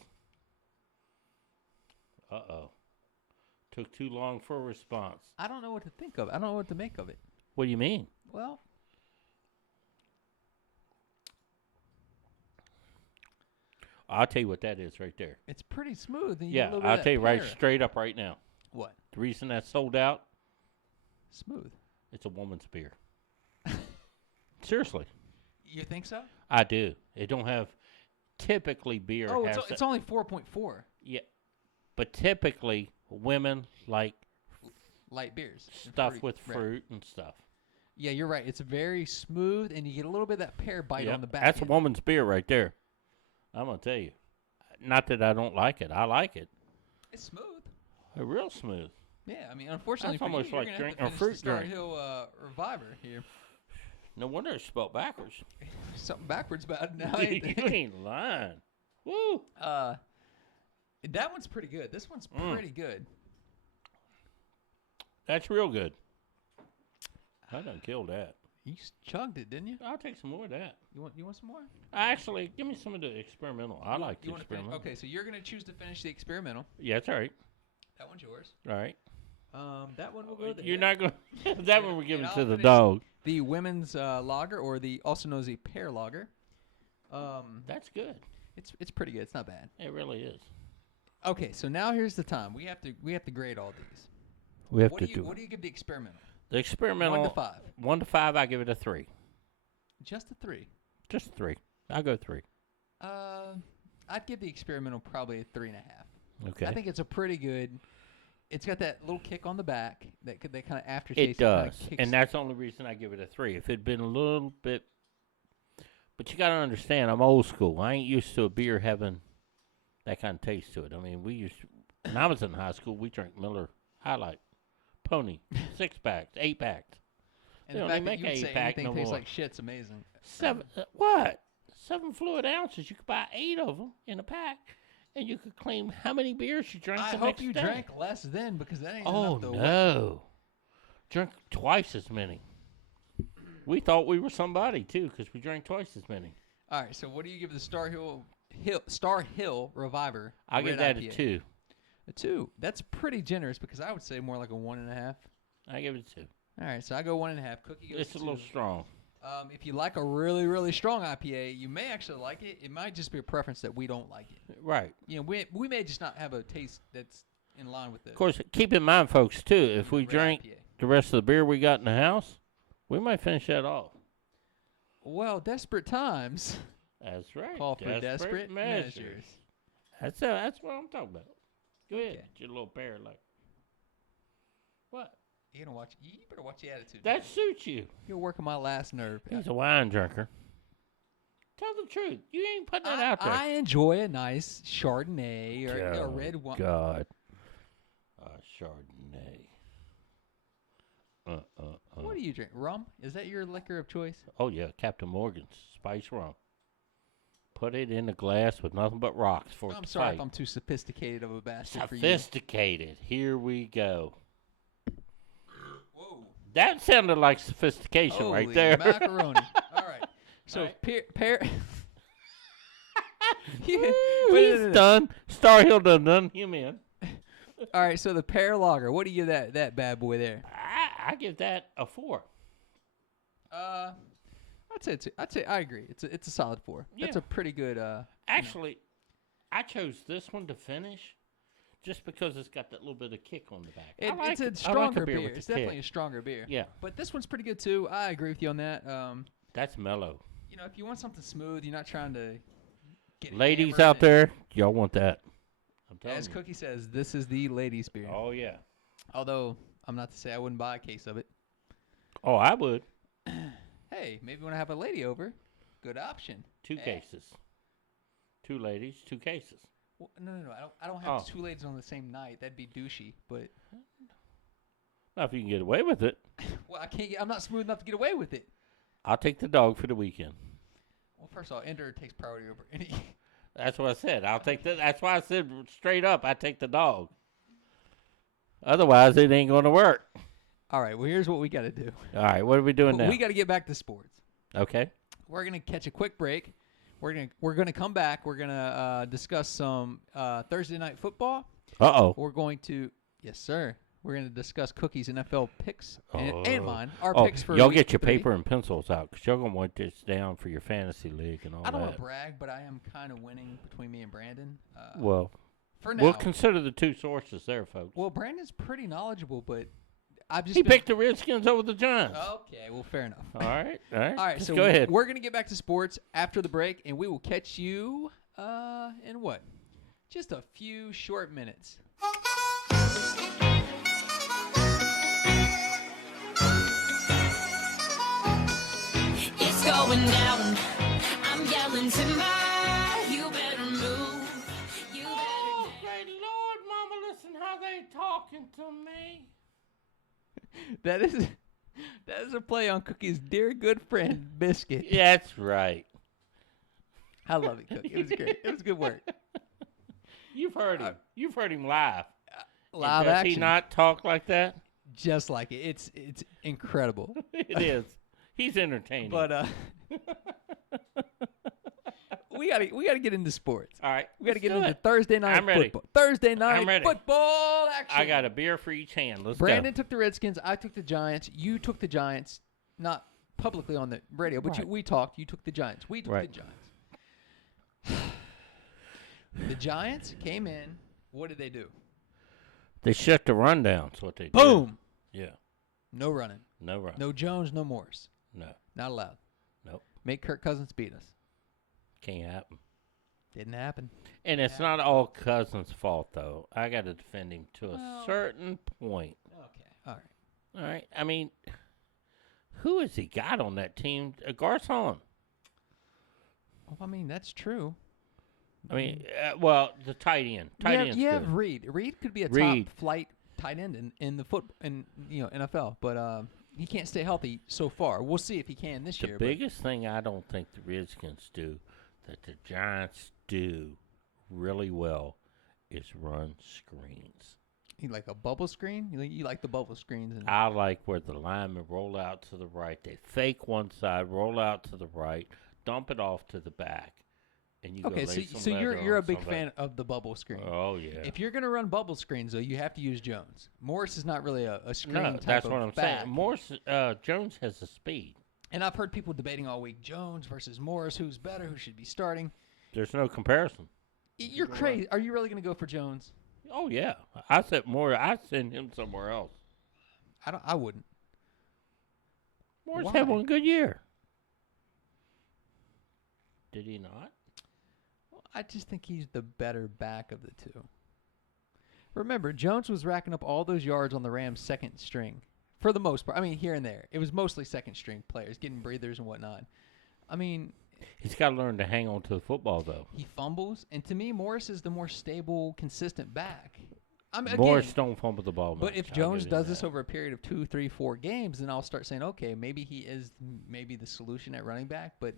Uh-oh. Took too long for a response. I don't know what to think of. I don't know what to make of it. What do you mean? Well, I'll tell you what that is right there. it's pretty smooth. And you get a Yeah, little bit I'll of tell you that right pear. straight up right now. What? The reason that's sold out, Smooth. it's a woman's beer. Seriously. You think so? I do. It don't have typically beer Oh, has it's only 4.4 yeah. But typically women like light beers. and stuff with Right. fruit and stuff. Yeah, you're right. It's very smooth, and you get a little bit of that pear bite Yep, on the back. that's a end. woman's beer right there. I'm gonna tell you. Not that I don't like it. I like it. It's smooth. Real smooth. Yeah, I mean, unfortunately That's for almost you, like you're gonna have drinking a to finish fruit the Star drink. Hill Reviver here. No wonder it's spelled backwards. Something backwards about it now. You Ain't there? ain't lying. Woo! That one's pretty good. This one's pretty good. That's real good. I done killed that. You chugged it, didn't you? I'll take some more of that. You want some more? Actually, give me some of the experimental. I like the You wanna finish? experimental. Okay, so you're gonna choose to finish the experimental. Yeah, that's all right. That one's yours. All right. That one will go there. You're not going to... That one we're giving And to I'll the finish dog. The women's lager, or the also known as a pear lager. That's good. It's pretty good. It's not bad. It really is. Okay, so now here's the time. We have to grade all these. We have What to do you do what do you give the experimental? the experimental. 1 to 5. 1 to 5, I give it a 3. Just a 3. Just a 3. I'll go 3. I'd give the experimental probably a 3.5. Okay. I think it's a pretty good. It's got that little kick on the back that kind of aftertaste. It that kinda does. kicks- And that's the only reason I give it a 3. If it'd been a little bit... But you got to understand, I'm old school. I ain't used to a beer having that kind of taste to it. I mean, when I was in high school, we drank Miller High Life, Pony, 6-packs, 8-packs. and they the don't fact that make you would say 8-pack anything no tastes more. like shit's amazing. 7 fluid ounces. You could buy 8 of them in a pack, and you could claim how many beers you drank I the hope next you day. drank less then, because that ain't Oh, enough to no. Drank twice as many. We thought we were somebody, too, because we drank twice as many. All right, so what do you give the Star Hill Reviver? I'll give Red that IPA? a 2. A 2. That's pretty generous, because I would say more like a 1.5. I give it a 2. All right, so I go 1.5. Cookie goes It's a 2. little strong. If you like a really, really strong IPA, you may actually like it. It might just be a preference that we don't like it. Right. You know, we may just not have a taste that's in line with the Of course, keep in mind, folks, too, if we red drink IPA. the rest of the beer we got in the house, we might finish that off. Well, desperate times That's right. call for desperate measures. That's what I'm talking about. Go ahead. Okay. Get your little pear like. What? You better watch the attitude. That suits you. You're working my last nerve. He's a wine drinker. Tell the truth. You ain't putting that out there. I enjoy a nice Chardonnay or a red wine. God. Chardonnay. What do you drink? Rum? Is that your liquor of choice? Oh, yeah. Captain Morgan's Spice Rum. Put it in a glass with nothing but rocks for it I'm to sorry fight. if I'm too sophisticated of a bastard for you. Sophisticated. Here we go. Whoa. That sounded like sophistication Holy right there. macaroni. All right. So All right. pear. Yeah, Woo, wait, he's no. done. Star Hill done him in. All right. So the pear lager. What do you give that bad boy there? I give that a 4. I'd say I agree. It's a solid 4. That's Yeah. a pretty good. Actually, I chose this one to finish just because it's got that little bit of kick on the back. It's a I like stronger beer beer. with It's the definitely kick. a stronger beer. Yeah, But this one's pretty good too. I agree with you on that. that's mellow. You know, if you want something smooth, you're not trying to get it Ladies hammered out and- there, y'all want that. I'm telling As you. Cookie says, this is the ladies' beer. Oh, yeah. Although I'm not to say I wouldn't buy a case of it. Oh, I would. Hey, maybe when I have a lady over, good option. 2 Hey. cases. 2 ladies, 2 cases. Well, no. I don't have Oh. 2 ladies on the same night. That'd be douchey. But Now, if you can get away with it, well, I'm not smooth enough to get away with it. I'll take the dog for the weekend. Well, first of all, Ender takes priority over any. That's what I said. I'll take that. That's why I said straight up, I take the dog. Otherwise, it ain't going to work. All right. Well, here's what we got to do. All right, what are we doing now? We got to get back to sports. Okay. We're gonna catch a quick break. We're gonna come back. We're gonna discuss some Thursday night football. Uh-oh. We're going to yes, sir. We're gonna discuss Cookie's NFL picks and Oh. mine. Our Oh, picks for y'all week get your 3. paper and pencils out because y'all going to want this down for your fantasy league and all I don't want that. to brag, but I am kind of winning between me and Brandon. Well, For now. we'll consider the 2 sources there, folks. Well, Brandon's pretty knowledgeable, but I've just He been- picked the Redskins over the Giants. Okay, well, fair enough. All right, all right. All right, Just so go ahead. we're gonna get back to sports after the break, and we will catch you in what? Just a few short minutes. It's going down. I'm yelling timber. You better move. You better. Oh, great Lord, Mama, listen how they talking to me. That is a play on Cookie's dear good friend Biscuit. Yeah, that's right. I love it, Cookie. It was great. It was good work. You've heard him. You've heard him live. And Live does action. he not talk like that? just like it. It's incredible. It is. He's entertaining. But we gotta get into sports. all right, We gotta let's get do into it. Thursday night I'm ready. football. Thursday night I'm ready. football action. I got a beer for each hand. Let's Brandon go. took the Redskins. I took the Giants. You took the Giants. Not publicly on the radio, but Right. we talked. You took the Giants. We took Right. the Giants. The Giants came in. What did they do? They shut the run down. That's what they did. Boom. Yeah. No running. No run. No Jones. No Morris. No. Not allowed. Nope. Make Kirk Cousins beat us. Can't happen. Didn't happen. And it's not all Cousins' fault, though. I got to defend him to a Well- certain point. Okay. All right. All right. I mean, who has he got on that team? Garcon. Well, I mean, that's true. I mean, well, the tight end. Tight end's You good. have Reed. Reed could be a Reed. top flight tight end in the NFL, but he can't stay healthy so far. We'll see if he can this The year. biggest thing I don't think the Redskins do that the Giants do really well is run screens. You like a bubble screen? You like the bubble screens? And I like where the linemen roll out to the right. They fake one side, roll out to the right, dump it off to the back, and you okay, go lay so some leather you're a on big somebody. fan of the bubble screen. Oh yeah. If you're gonna run bubble screens, though, you have to use Jones. Morris is not really a screen No, type that's of what I'm back. saying. Morris, Jones has the speed. And I've heard people debating all week: Jones versus Morris, who's better, who should be starting. There's no comparison. You're crazy. Are you really gonna go for Jones? Oh yeah, I said more. I send him somewhere else. I wouldn't. Morris Why? had one good year. Did he not? I just think he's the better back of the two. Remember, Jones was racking up all those yards on the Rams' second string. For the most part. I mean, here and there. It was mostly second string players, getting breathers and whatnot. I mean, He's got to learn to hang on to the football, though. he fumbles. And to me, Morris is the more stable, consistent back. Morris Again, don't fumble the ball but much, if I'll Jones give him does this that. over a period of 2, 3, 4 games, then I'll start saying, okay, maybe he is maybe the solution at running back. But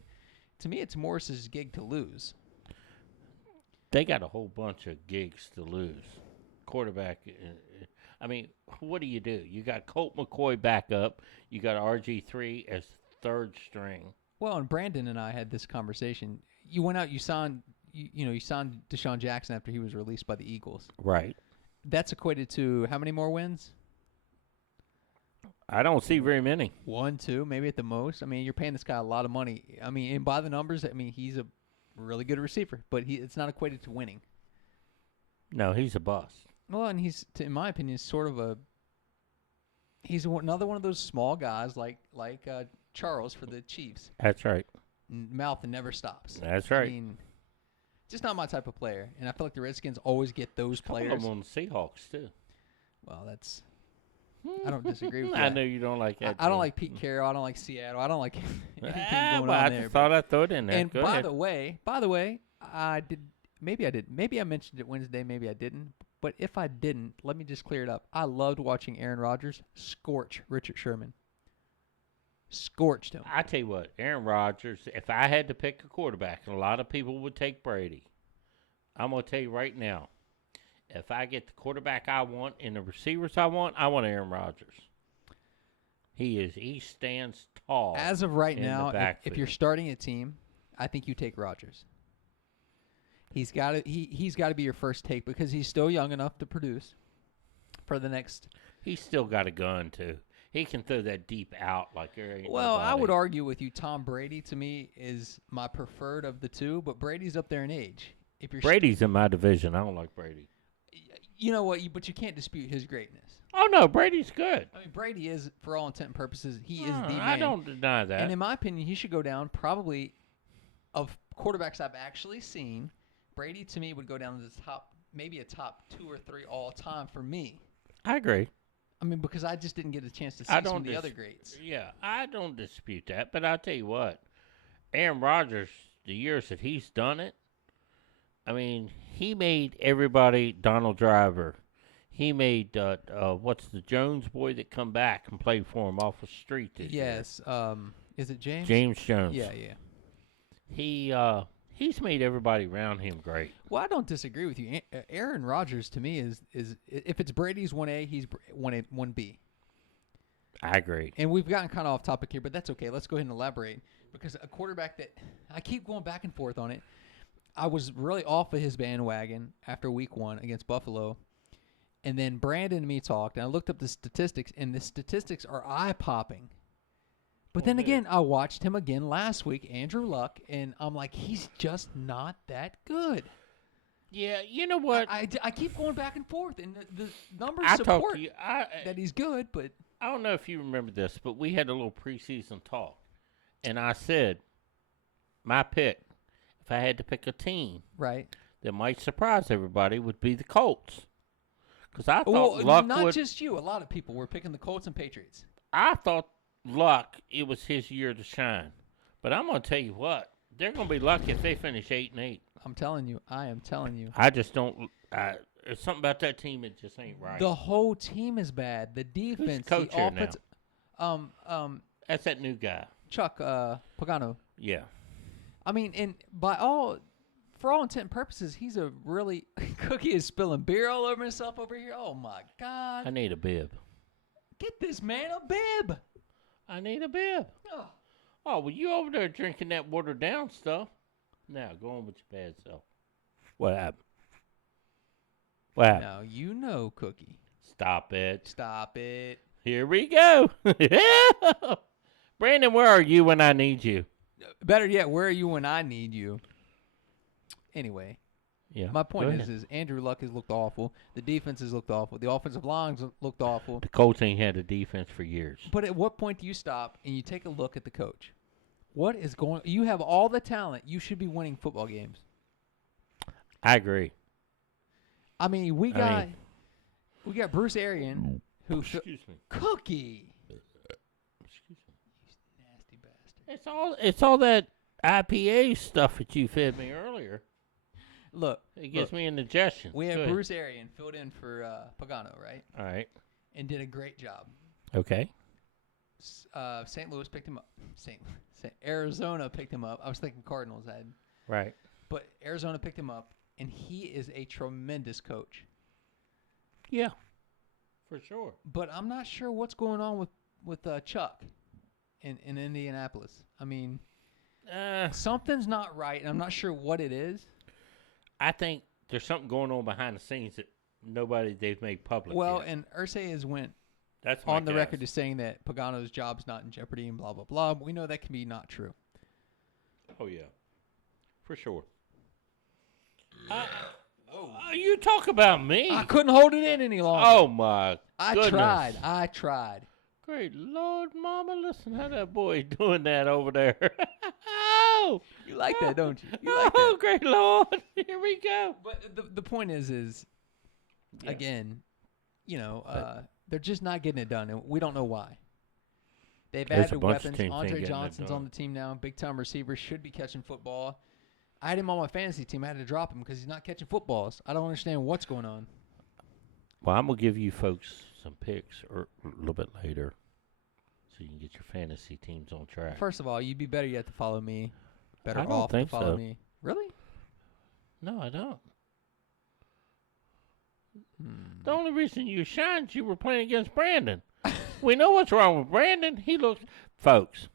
to me, it's Morris's gig to lose. They got a whole bunch of gigs to lose. Quarterback, I mean, what do? You got Colt McCoy back up. You got RG3 as third string. Well, and Brandon and I had this conversation. You went out, you signed Deshaun Jackson after he was released by the Eagles. Right. That's equated to how many more wins? I don't see very many. 1, 2, maybe at the most. I mean, you're paying this guy a lot of money. I mean, and by the numbers, I mean, he's a really good receiver, but it's not equated to winning. No, he's a bust. Well, and in my opinion, sort of he's another one of those small guys like Charles for the Chiefs. That's right. Mouth never stops. That's right. I mean, just not my type of player. And I feel like the Redskins always get those players. I'm on the Seahawks, too. Well, I don't disagree with I that. know you don't like that. I don't team. like Pete Carroll. I don't like Seattle. I don't like anything going well, on I there. just thought I'd throw it in there. And Go by ahead. the way, I did. Maybe I did. Maybe I mentioned it Wednesday. Maybe I didn't. But if I didn't, let me just clear it up. I loved watching Aaron Rodgers scorch Richard Sherman. Scorched him. I tell you what, Aaron Rodgers, if I had to pick a quarterback, and a lot of people would take Brady, I'm going to tell you right now, if I get the quarterback I want and the receivers I want Aaron Rodgers. He stands tall. As of right in the now, if backfield. you're starting a team, I think you take Rodgers. He's got to be your first take because he's still young enough to produce for the next. He's still got a gun, too. He can throw that deep out like there ain't Well, I nobody. would argue with you. Tom Brady to me is my preferred of the two, but Brady's up there in age. If you're Brady's in my division. I don't like Brady. you know what? But you can't dispute his greatness. Oh, no, Brady's good. I mean, Brady is, for all intent and purposes, he is the man. I don't deny that. And in my opinion, he should go down probably of quarterbacks I've actually seen. Brady to me would go down to the top, maybe a top 2 or 3 all time for me. I agree. I mean, because I just didn't get a chance to see I some don't of the dis- other greats. Yeah, I don't dispute that, but I'll tell you what, Aaron Rodgers, the years that he's done it, I mean, he made everybody Donald Driver. He made what's the Jones boy that come back and played for him off the street this year? Yes. Is it James? James Jones. Yeah. He's made everybody around him great. Well, I don't disagree with you. Aaron Rodgers to me is if it's Brady's 1A, he's 1A, 1B. I agree. And we've gotten kind of off topic here, but that's okay. Let's go ahead and elaborate because a quarterback that I keep going back and forth on it. I was really off of his bandwagon after week 1 against Buffalo. And then Brandon and me talked, and I looked up the statistics, and the statistics are eye-popping. But then again, I watched him again last week, Andrew Luck, and I'm like, he's just not that good. Yeah, you know what? I keep going back and forth, and the numbers I talked support to you. that he's good, but I don't know if you remember this, but we had a little preseason talk, and I said my pick, if I had to pick a team right. that might surprise everybody, would be the Colts. Because I thought Luck not would. just you. A lot of people were picking the Colts and Patriots. I thought Luck, it was his year to shine. But I'm going to tell you what, they're going to be lucky if they finish 8-8. I'm telling you. I am telling you. I just don't. There's something about that team that just ain't right. The whole team is bad. The defense, coach the here offense. That's that new guy. Chuck Pagano. Yeah. I mean, and for all intent and purposes, he's a really Cookie is spilling beer all over himself over here. Oh my God! I need a bib. Get this man a bib. I need a bib. Oh. Oh, well, you over there drinking that watered down stuff. Now, go on with your bad self. What happened? What happened? Now you know, Cookie. Stop it. Stop it. Here we go. Brandon, where are you when I need you? Better yet, where are you when I need you? Anyway, Yeah. my point go ahead. is Andrew Luck has looked awful. The defense has looked awful. The offensive lines looked awful. The Colts ain't had a defense for years. But at what point do you stop and you take a look at the coach? What is going? You have all the talent. You should be winning football games. I agree. I mean, we got Bruce Arian, who Excuse me. Cookie. Excuse me. Nasty bastard. It's all that IPA stuff that you fed me earlier. Look, It gives me indigestion. we had Good. Bruce Arian filled in for Pagano, right? All right. And did a great job. Okay. St. Louis picked him up. Arizona picked him up. I was thinking Cardinals had. Right. But Arizona picked him up, and he is a tremendous coach. Yeah. For sure. But I'm not sure what's going on with Chuck in Indianapolis. I mean, something's not right, and I'm not sure what it is. I think there's something going on behind the scenes that they've made public. Well, yet. and Irsay has went That's my on the guess. record as saying that Pagano's job's not in jeopardy and blah, blah, blah. But we know that can be not true. Oh, yeah. For sure. You talk about me. I couldn't hold it in any longer. Oh, my goodness. I tried. Great Lord, Mama, listen how that boy doing that over there. Oh! You like that, don't you? You like Oh, that. great Lord. Here we go. But the point is Yeah. again, they're just not getting it done, and we don't know why. They've There's a added bunch of weapons. teams ain't Andre getting it Johnson's on done. the team now. Big-time receiver. Should be catching football. I had him on my fantasy team. I had to drop him because he's not catching footballs. I don't understand what's going on. Well, I'm going to give you folks some picks a little bit later so you can get your fantasy teams on track. First of all, you'd be better yet to follow me. Better I don't off think to follow so. me. Really? No, I don't. The only reason you shined, you were playing against Brandon. We know what's wrong with Brandon. He looks... Folks,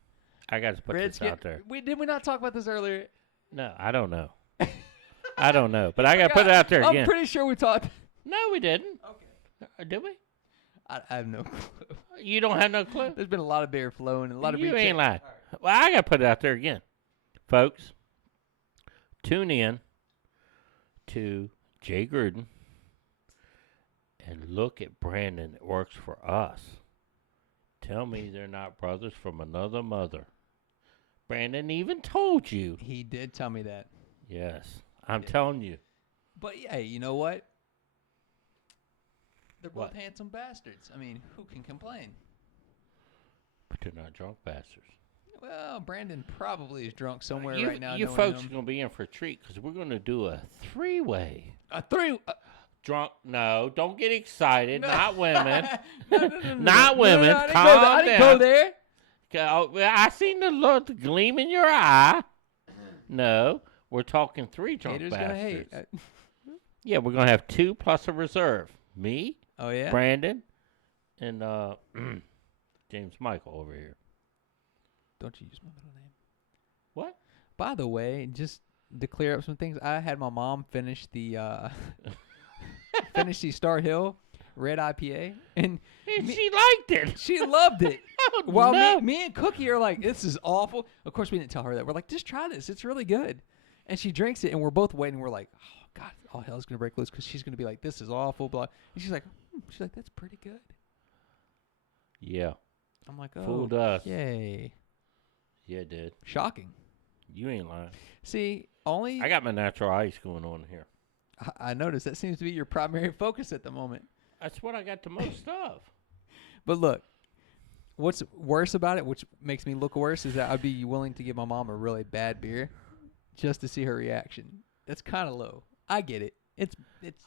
I got to put this out there. Did we not talk about this earlier? No, I don't know. I don't know. But I got to put it out there I'm again. pretty sure we talked. No, we didn't. Okay. Did we? I have no clue. You don't have no clue? There's been a lot of beer flowing and a lot of You recheck. ain't lying. Well, I got to put it out there again. Folks, tune in to Jay Gruden and look at Brandon that works for us. Tell me they're not brothers from another mother. Brandon even told you. He did tell me that. Yes, I'm telling you. But yeah, you know what? They're both What? handsome bastards. I mean, who can complain? But they're not drunk bastards. Well, Brandon probably is drunk somewhere you right now. you knowing folks him. are going to be in for a treat because we're going to do a three-way. A three. Drunk? No, don't get excited. No. Not women. No, Not women. I didn't Calm go there. I didn't go down. there. I seen the look, the gleam in your eye. No, we're talking three drunk Haters bastards. gonna hate. Yeah, we're gonna have two plus a reserve. Me, Oh yeah. Brandon, and James Michael over here. Don't you use my middle name. What? By the way, just to clear up some things, I had my mom finish the Star Hill Red IPA, and And she liked it. she loved it. Oh, While no. me and Cookie are like, this is awful. Of course, we didn't tell her that. We're like, just try this. It's really good. And she drinks it, and we're both waiting. We're like, oh, God, all hell's going to break loose because she's going to be like, this is awful. Blah. And she's like, that's pretty good. Yeah. I'm like, oh, Fooled us. yay. Yeah, dude. Shocking. You ain't lying. See, only I got my natural ice going on here. I noticed that seems to be your primary focus at the moment. That's what I got the most of. But look, what's worse about it, which makes me look worse, is that I'd be willing to give my mom a really bad beer just to see her reaction. That's kind of low. I get it. It's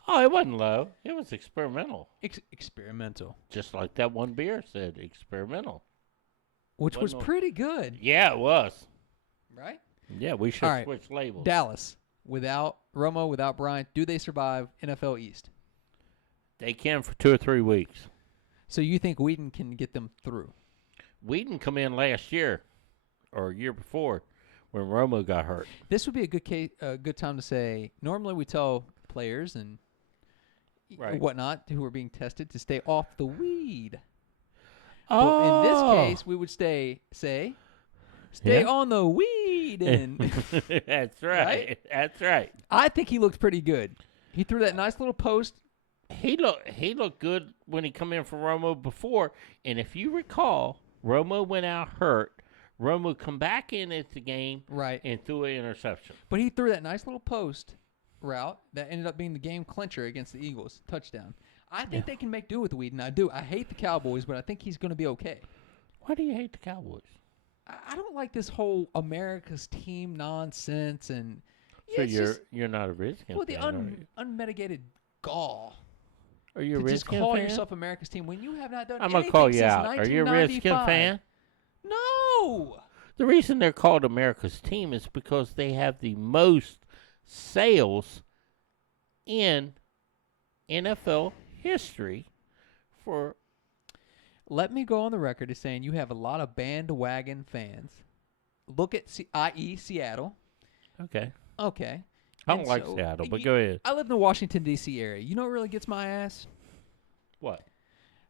Oh, it wasn't low. It was experimental. experimental, Just like that one beer said, experimental. which was Wasn't a- pretty good, Yeah, it was. right? Yeah, we should All right. switch labels. Dallas, without Romo, without Bryant, do they survive NFL East? They can for 2 or 3 weeks. So you think Whedon can get them through? Whedon come in last year or a year before when Romo got hurt. This would be a good time to say. Normally, we tell players and Right. whatnot who are being tested to stay off the weed. Oh, But in this case, we would stay Yeah. on the weed. And That's right. Right? That's right. I think he looked pretty good. He threw that nice little post. He looked good when he come in for Romo before, and if you recall, Romo went out hurt. Romo come back in at the game Right. and threw an interception. But he threw that nice little post route that ended up being the game clincher against the Eagles. Touchdown. I think they can make do with Whedon. I do. I hate the Cowboys, but I think he's going to be okay. Why do you hate the Cowboys? I don't like this whole America's team nonsense and So it's you're just, you're not a Redskins well, the fan, are you? unmitigated gall Are you a to just Redskins call fan? yourself America's team when you have not done I'm gonna anything call you since out. Are you a Redskins 1995. fan? No. The reason they're called America's team is because they have the most sales in NFL history for Let me go on the record as saying you have a lot of bandwagon fans. Look at i.e. Seattle. okay. Okay. I And don't like so, Seattle, but you- go ahead. I live in the Washington, D.C. area. You know what really gets my ass? What?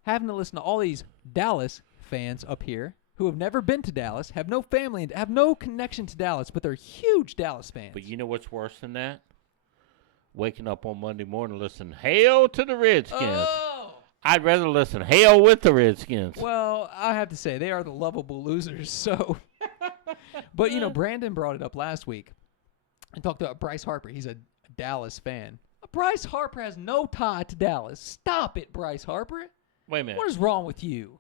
Having to listen to all these Dallas fans up here who have never been to Dallas, have no family, and have no connection to Dallas, but they're huge Dallas fans. But you know what's worse than that? Waking up on Monday morning, listen, hail to the Redskins. Oh! I'd rather listen, hail with the Redskins. Well, I have to say, they are the lovable losers, so. But, you know, Brandon brought it up last week and talked about Bryce Harper. He's a Dallas fan. Bryce Harper has no tie to Dallas. Stop it, Bryce Harper. Wait a minute. What is wrong with you?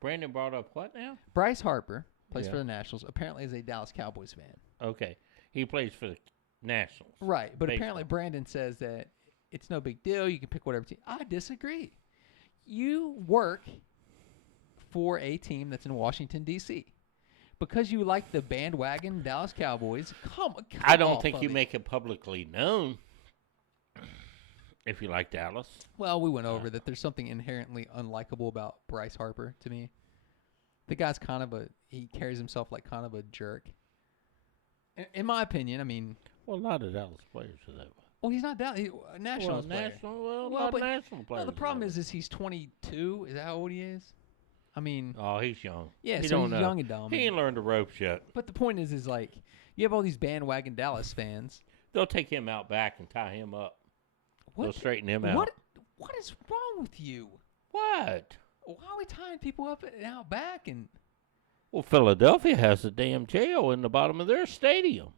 Brandon brought up what now? Bryce Harper plays Yeah. for the Nationals. Apparently is a Dallas Cowboys fan. Okay. He plays for the Nationals. Right, but Baseball. apparently Brandon says that it's no big deal. You can pick whatever team. I disagree. You work for a team that's in Washington, D.C. Because you like the bandwagon Dallas Cowboys, come I don't off think of you it. make it publicly known if you like Dallas. Well, we went over that there's something inherently unlikable about Bryce Harper to me. The guy's kind of he carries himself like kind of a jerk. In my opinion, I mean, Well, a lot of Dallas players are that way. well, he's not Dallas. A Nationals player. A Well, lot but- of national players. No, the are problem that way. is he's 22. Is that how old he is? I mean, Oh, he's young. yeah, he so don't he's know. young and dumb. He ain't learned the ropes yet. But the point is like, you have all these bandwagon Dallas fans. They'll take him out back and tie him up. They'll What? straighten him out. What is wrong with you? What? Why are we tying people up and out back? And Well, Philadelphia has a damn jail in the bottom of their stadium.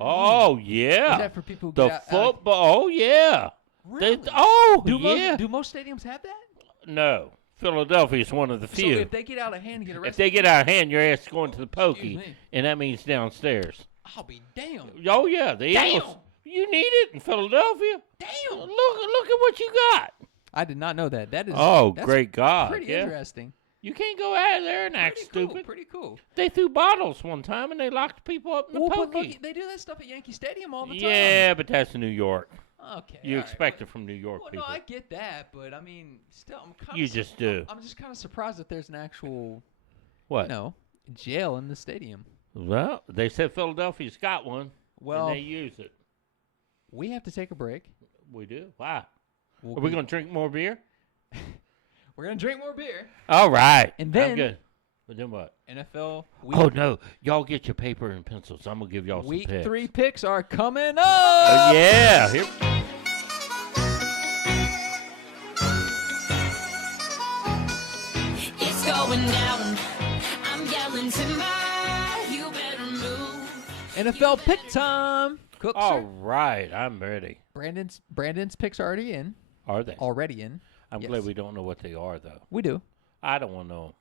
Oh, is yeah. that for people who The get out? football. Oh, yeah. Really? Yeah. Do most stadiums have that? No. Philadelphia is one of the few. So if they get out of hand and get arrested, If they get out of hand, your ass is going to the pokey, me. and that means downstairs. I'll be damned. Oh, yeah. The Damn. Eagles. You need it in Philadelphia. Damn. Look at what you got. I did not know that. That is that's great God. pretty yeah. interesting. You can't go out of there and act Pretty cool, stupid. pretty cool. They threw bottles one time and they locked people up in the Well, but pokey. look, they do that stuff at Yankee Stadium all the time. Yeah, but that's New York. Okay. You all right, expect well- it from New York Well, people. no, I get that, but I mean, still, I'm kind of. You just do. I'm just kind of surprised that there's an actual, What? you know, jail in the stadium. Well, they said Philadelphia's got one, Well, and they use it. we have to take a break. We do. Why? We'll Are we be- going to drink more beer? We're gonna drink more beer. All right. And I'm then- good. But then what? NFL week, Oh, no. Y'all get your paper and pencils. I'm going to give y'all week some picks. 3 picks are coming up. Oh, yeah. Here. It's going down. I'm yelling timber. You better move. NFL pick time. Cooks. All right. I'm ready. Brandon's picks are already in. Are they? Already in. I'm yes. glad we don't know what they are, though. We do. I don't want to know.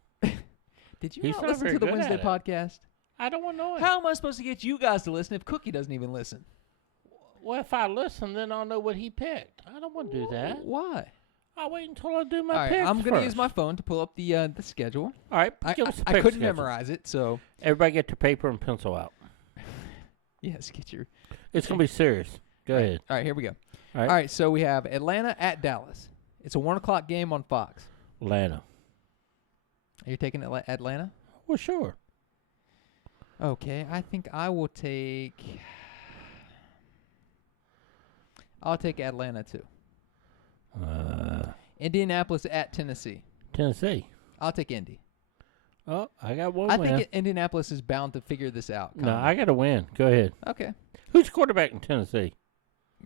Did you He's not not listen very to the good Wednesday at it. podcast? I don't want to know it. How am I supposed to get you guys to listen if Cookie doesn't even listen? Well, if I listen, then I'll know what he picked. I don't want to do that. Why? I'll wait until I do my All right, picks I'm gonna use first. my phone to pull up the schedule. All right, I, give us the I pick couldn't schedule. memorize it, so Everybody get your paper and pencil out. yes, get your. It's going to be serious. Go ahead. All right, here we go. All right. All right, so we have Atlanta at Dallas. It's a 1:00 game on Fox. Atlanta. Are you taking Atlanta? Well, sure. Okay, I think I will take. I'll take Atlanta too. Indianapolis at Tennessee. Tennessee. I'll take Indy. Oh, I got one I win. think Indianapolis is bound to figure this out. No, kinda. I got to win. Go ahead. Okay, Who's quarterback in Tennessee?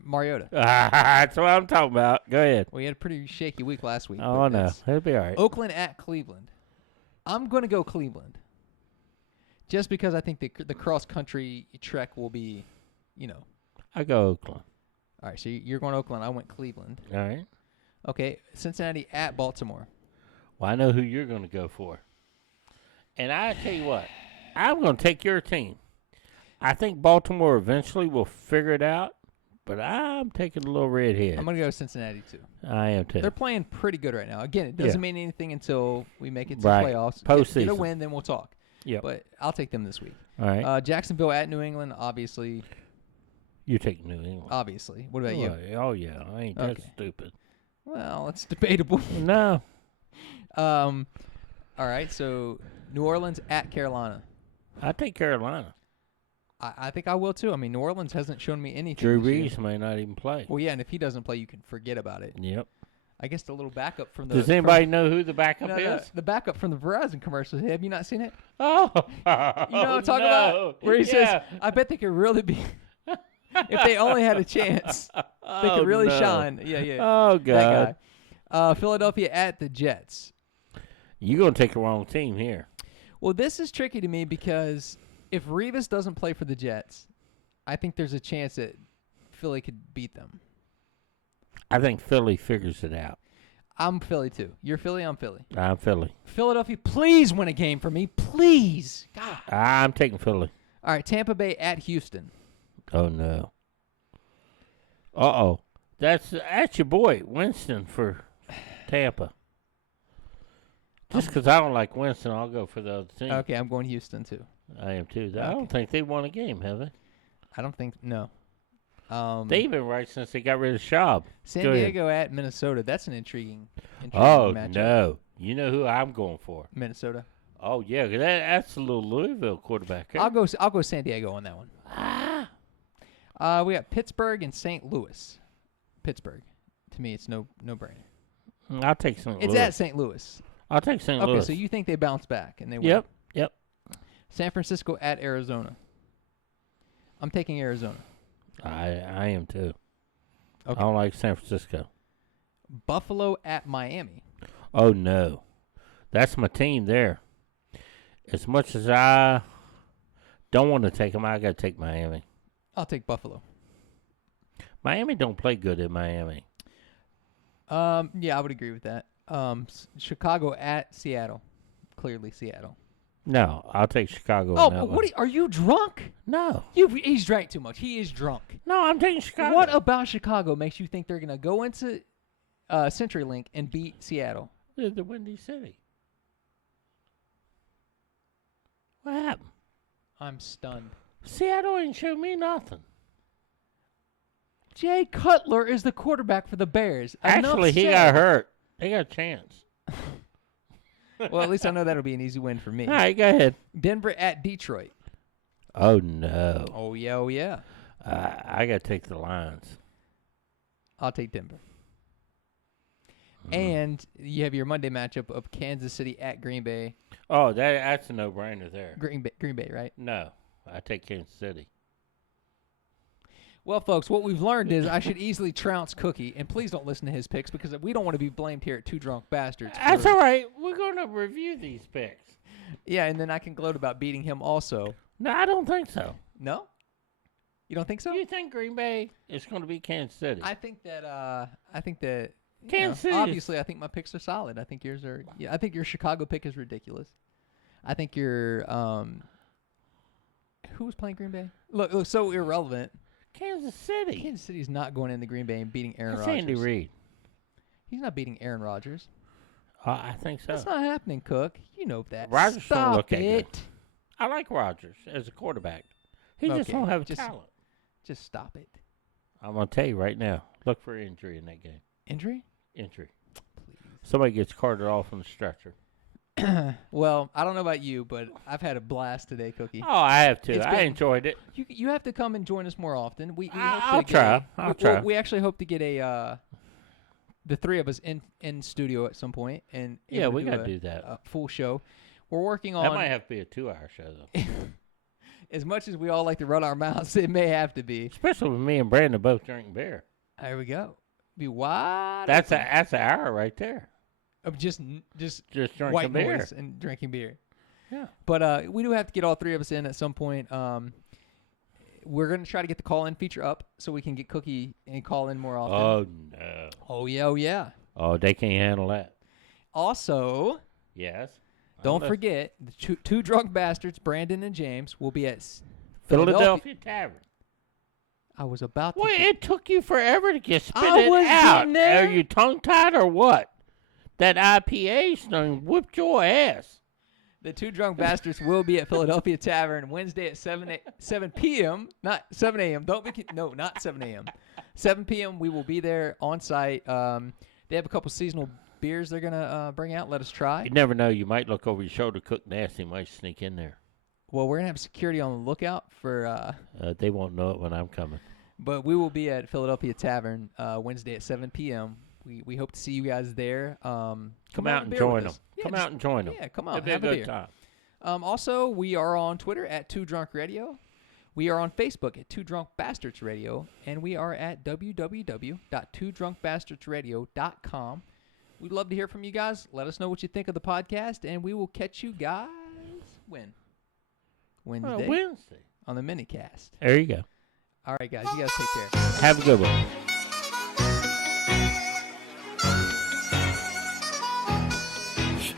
Mariota. That's what I'm talking about. Go ahead. We had a pretty shaky week last week. Oh, but no. that's- It'll be all right. Oakland at Cleveland. I'm going to go Cleveland. Just because I think the cross country trek will be, you know. I go Oakland. All right, so you're going Oakland. I went Cleveland. All right. Okay, Cincinnati at Baltimore. Well, I know who you're going to go for. And I tell you what, I'm going to take your team. I think Baltimore eventually will figure it out, but I'm taking a little redhead. I'm going to go Cincinnati too. I am too. They're playing pretty good right now. Again, it doesn't Yeah. mean anything until we make it to Right. playoffs. Get a Postseason. win, then we'll talk. Yep. But I'll take them this week. All right. Jacksonville at New England, obviously. you take New England. Obviously. What about you? Oh, yeah. I ain't that Okay. stupid. Well, it's debatable. No. All right, so New Orleans at Carolina. I take Carolina. I think I will too. I mean, New Orleans hasn't shown me anything. Drew this year. Brees may not even play. Well, yeah, and if he doesn't play, you can forget about it. Yep. I guess the little backup from the. Does anybody know who the backup No, is? the backup from the Verizon commercials. Have you not seen it? Oh. You know what I'm talking no. about? Where he says, "I bet they could really be if they only had a chance. They could really shine." Yeah, yeah. Oh, God. That guy. Philadelphia at the Jets. You're going to take the wrong team here. Well, this is tricky to me because if Revis doesn't play for the Jets, I think there's a chance that Philly could beat them. I think Philly figures it out. I'm Philly too. You're Philly, I'm Philly. I'm Philly. Philadelphia, please win a game for me. Please. God. I'm taking Philly. All right, Tampa Bay at Houston. Oh, no. Uh-oh. That's your boy, Winston, for Tampa. Just because I don't like Winston, I'll go for the other team. Okay, I'm going Houston too. I am, too. I don't think they won a game, have they? I don't think no. They've been right since they got rid of Schaub. San Go ahead. Diego at Minnesota. That's an intriguing Oh, matchup. no. You know who I'm going for. Minnesota. Oh, yeah, 'cause that's a little Louisville quarterback. I'll go San Diego on that one. We got Pittsburgh and St. Louis. Pittsburgh. To me, it's no brainer. I'll take St. Louis. It's at St. Louis. I'll take St. Okay, Louis. so you think they bounce back and they win? Yep. San Francisco at Arizona. I'm taking Arizona. I am, too. Okay. I don't like San Francisco. Buffalo at Miami. Oh, no. That's my team there. As much as I don't want to take them, I got to take Miami. I'll take Buffalo. Miami don't play good in Miami. Yeah, I would agree with that. Chicago at Seattle. Clearly Seattle. No, I'll take Chicago. Oh, in that but one. are you drunk? No. He's drank too much. He is drunk. No, I'm taking Chicago. What about Chicago makes you think they're going to go into CenturyLink and beat Seattle? They're the Windy City. What happened? I'm stunned. Seattle ain't show me nothing. Jay Cutler is the quarterback for the Bears. Enough Actually, he said. got hurt. They got a chance. Well, at least I know that'll be an easy win for me. All right, go ahead. Denver at Detroit. Oh, no. Oh, yeah, oh, yeah. I got to take the Lions. I'll take Denver. And you have your Monday matchup of Kansas City at Green Bay. Oh, that's a no-brainer there. Green Bay, right? No, I take Kansas City. Well, folks, what we've learned is I should easily trounce Cookie, and please don't listen to his picks because we don't want to be blamed here at Two Drunk Bastards. That's for- all right. We're going to review these picks. Yeah, and then I can gloat about beating him also. No, I don't think so. No? You don't think so? You think Green Bay is going to beat Kansas City? I think that you Kansas City is- obviously I think my picks are solid. I think yours are I think your Chicago pick is ridiculous. I think your who was playing Green Bay? Look so irrelevant. Kansas City. Kansas City's not going into Green Bay and beating Aaron That's Rodgers. Andy Reid. He's not beating Aaron Rodgers. I think so. That's not happening, Cook. You know that. Rodgers don't Stop look that good. it. I like Rodgers as a quarterback. He just Okay, don't have just- talent. Just stop it. I'm going to tell you right now. Look for injury in that game. Injury? Injury. Somebody gets carted off on the stretcher. Well, I don't know about you, but I've had a blast today, Cookie. Oh, I have too. It's I been- enjoyed it. You have to come and join us more often. We hope I'll to get try. a- I'll we- try. We actually hope to get the three of us in studio at some point and Yeah, able we to got to a- do that. a full show. We're working That on might have to be a 2-hour show, though. as much as we all like to run our mouths. It may have to be. Especially with me and Brandon both drinking beer. There we go. Be wide. That's open. an hour right there. Of just Just drinking white beer. noise and drinking beer. Yeah. But we do have to get all three of us in at some point. We're going to try to get the call-in feature up so we can get Cookie and call in more often. Oh, no. Oh, yeah, oh, yeah. Oh, they can't handle that. Also, Yes. don't Unless- forget, the two drunk bastards, Brandon and James, will be at Philadelphia Tavern. I was about to. Well, it took you forever to get spit I it was out. getting there. Are you tongue-tied or what? That IPA done whipped your ass. The two drunk bastards will be at Philadelphia Tavern Wednesday at 7 p.m. Not 7 a.m. No, not 7 a.m. 7 p.m. We will be there on site. They have a couple seasonal beers they're gonna bring out. Let us try. You never know. You might look over your shoulder, Cook Nasty might sneak in there. Well, we're gonna have security on the lookout for. They won't know it when I'm coming. But we will be at Philadelphia Tavern Wednesday at 7 p.m. We hope to see you guys there. Come have out a and beer join with them. us. Yeah, Come just- out and join them. Yeah, come on, It'll be have a a good beer. time. Also, we are on Twitter at Two Drunk Radio. We are on Facebook at Two Drunk Bastards Radio, and we are at www.twodrunkbastardsradio.com. We'd love to hear from you guys. Let us know what you think of the podcast, and we will catch you guys when Wednesday Wednesday. on the minicast. There you go. All right, guys, you guys take care. Have a good one.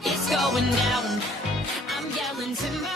It's going down. I'm yelling timber.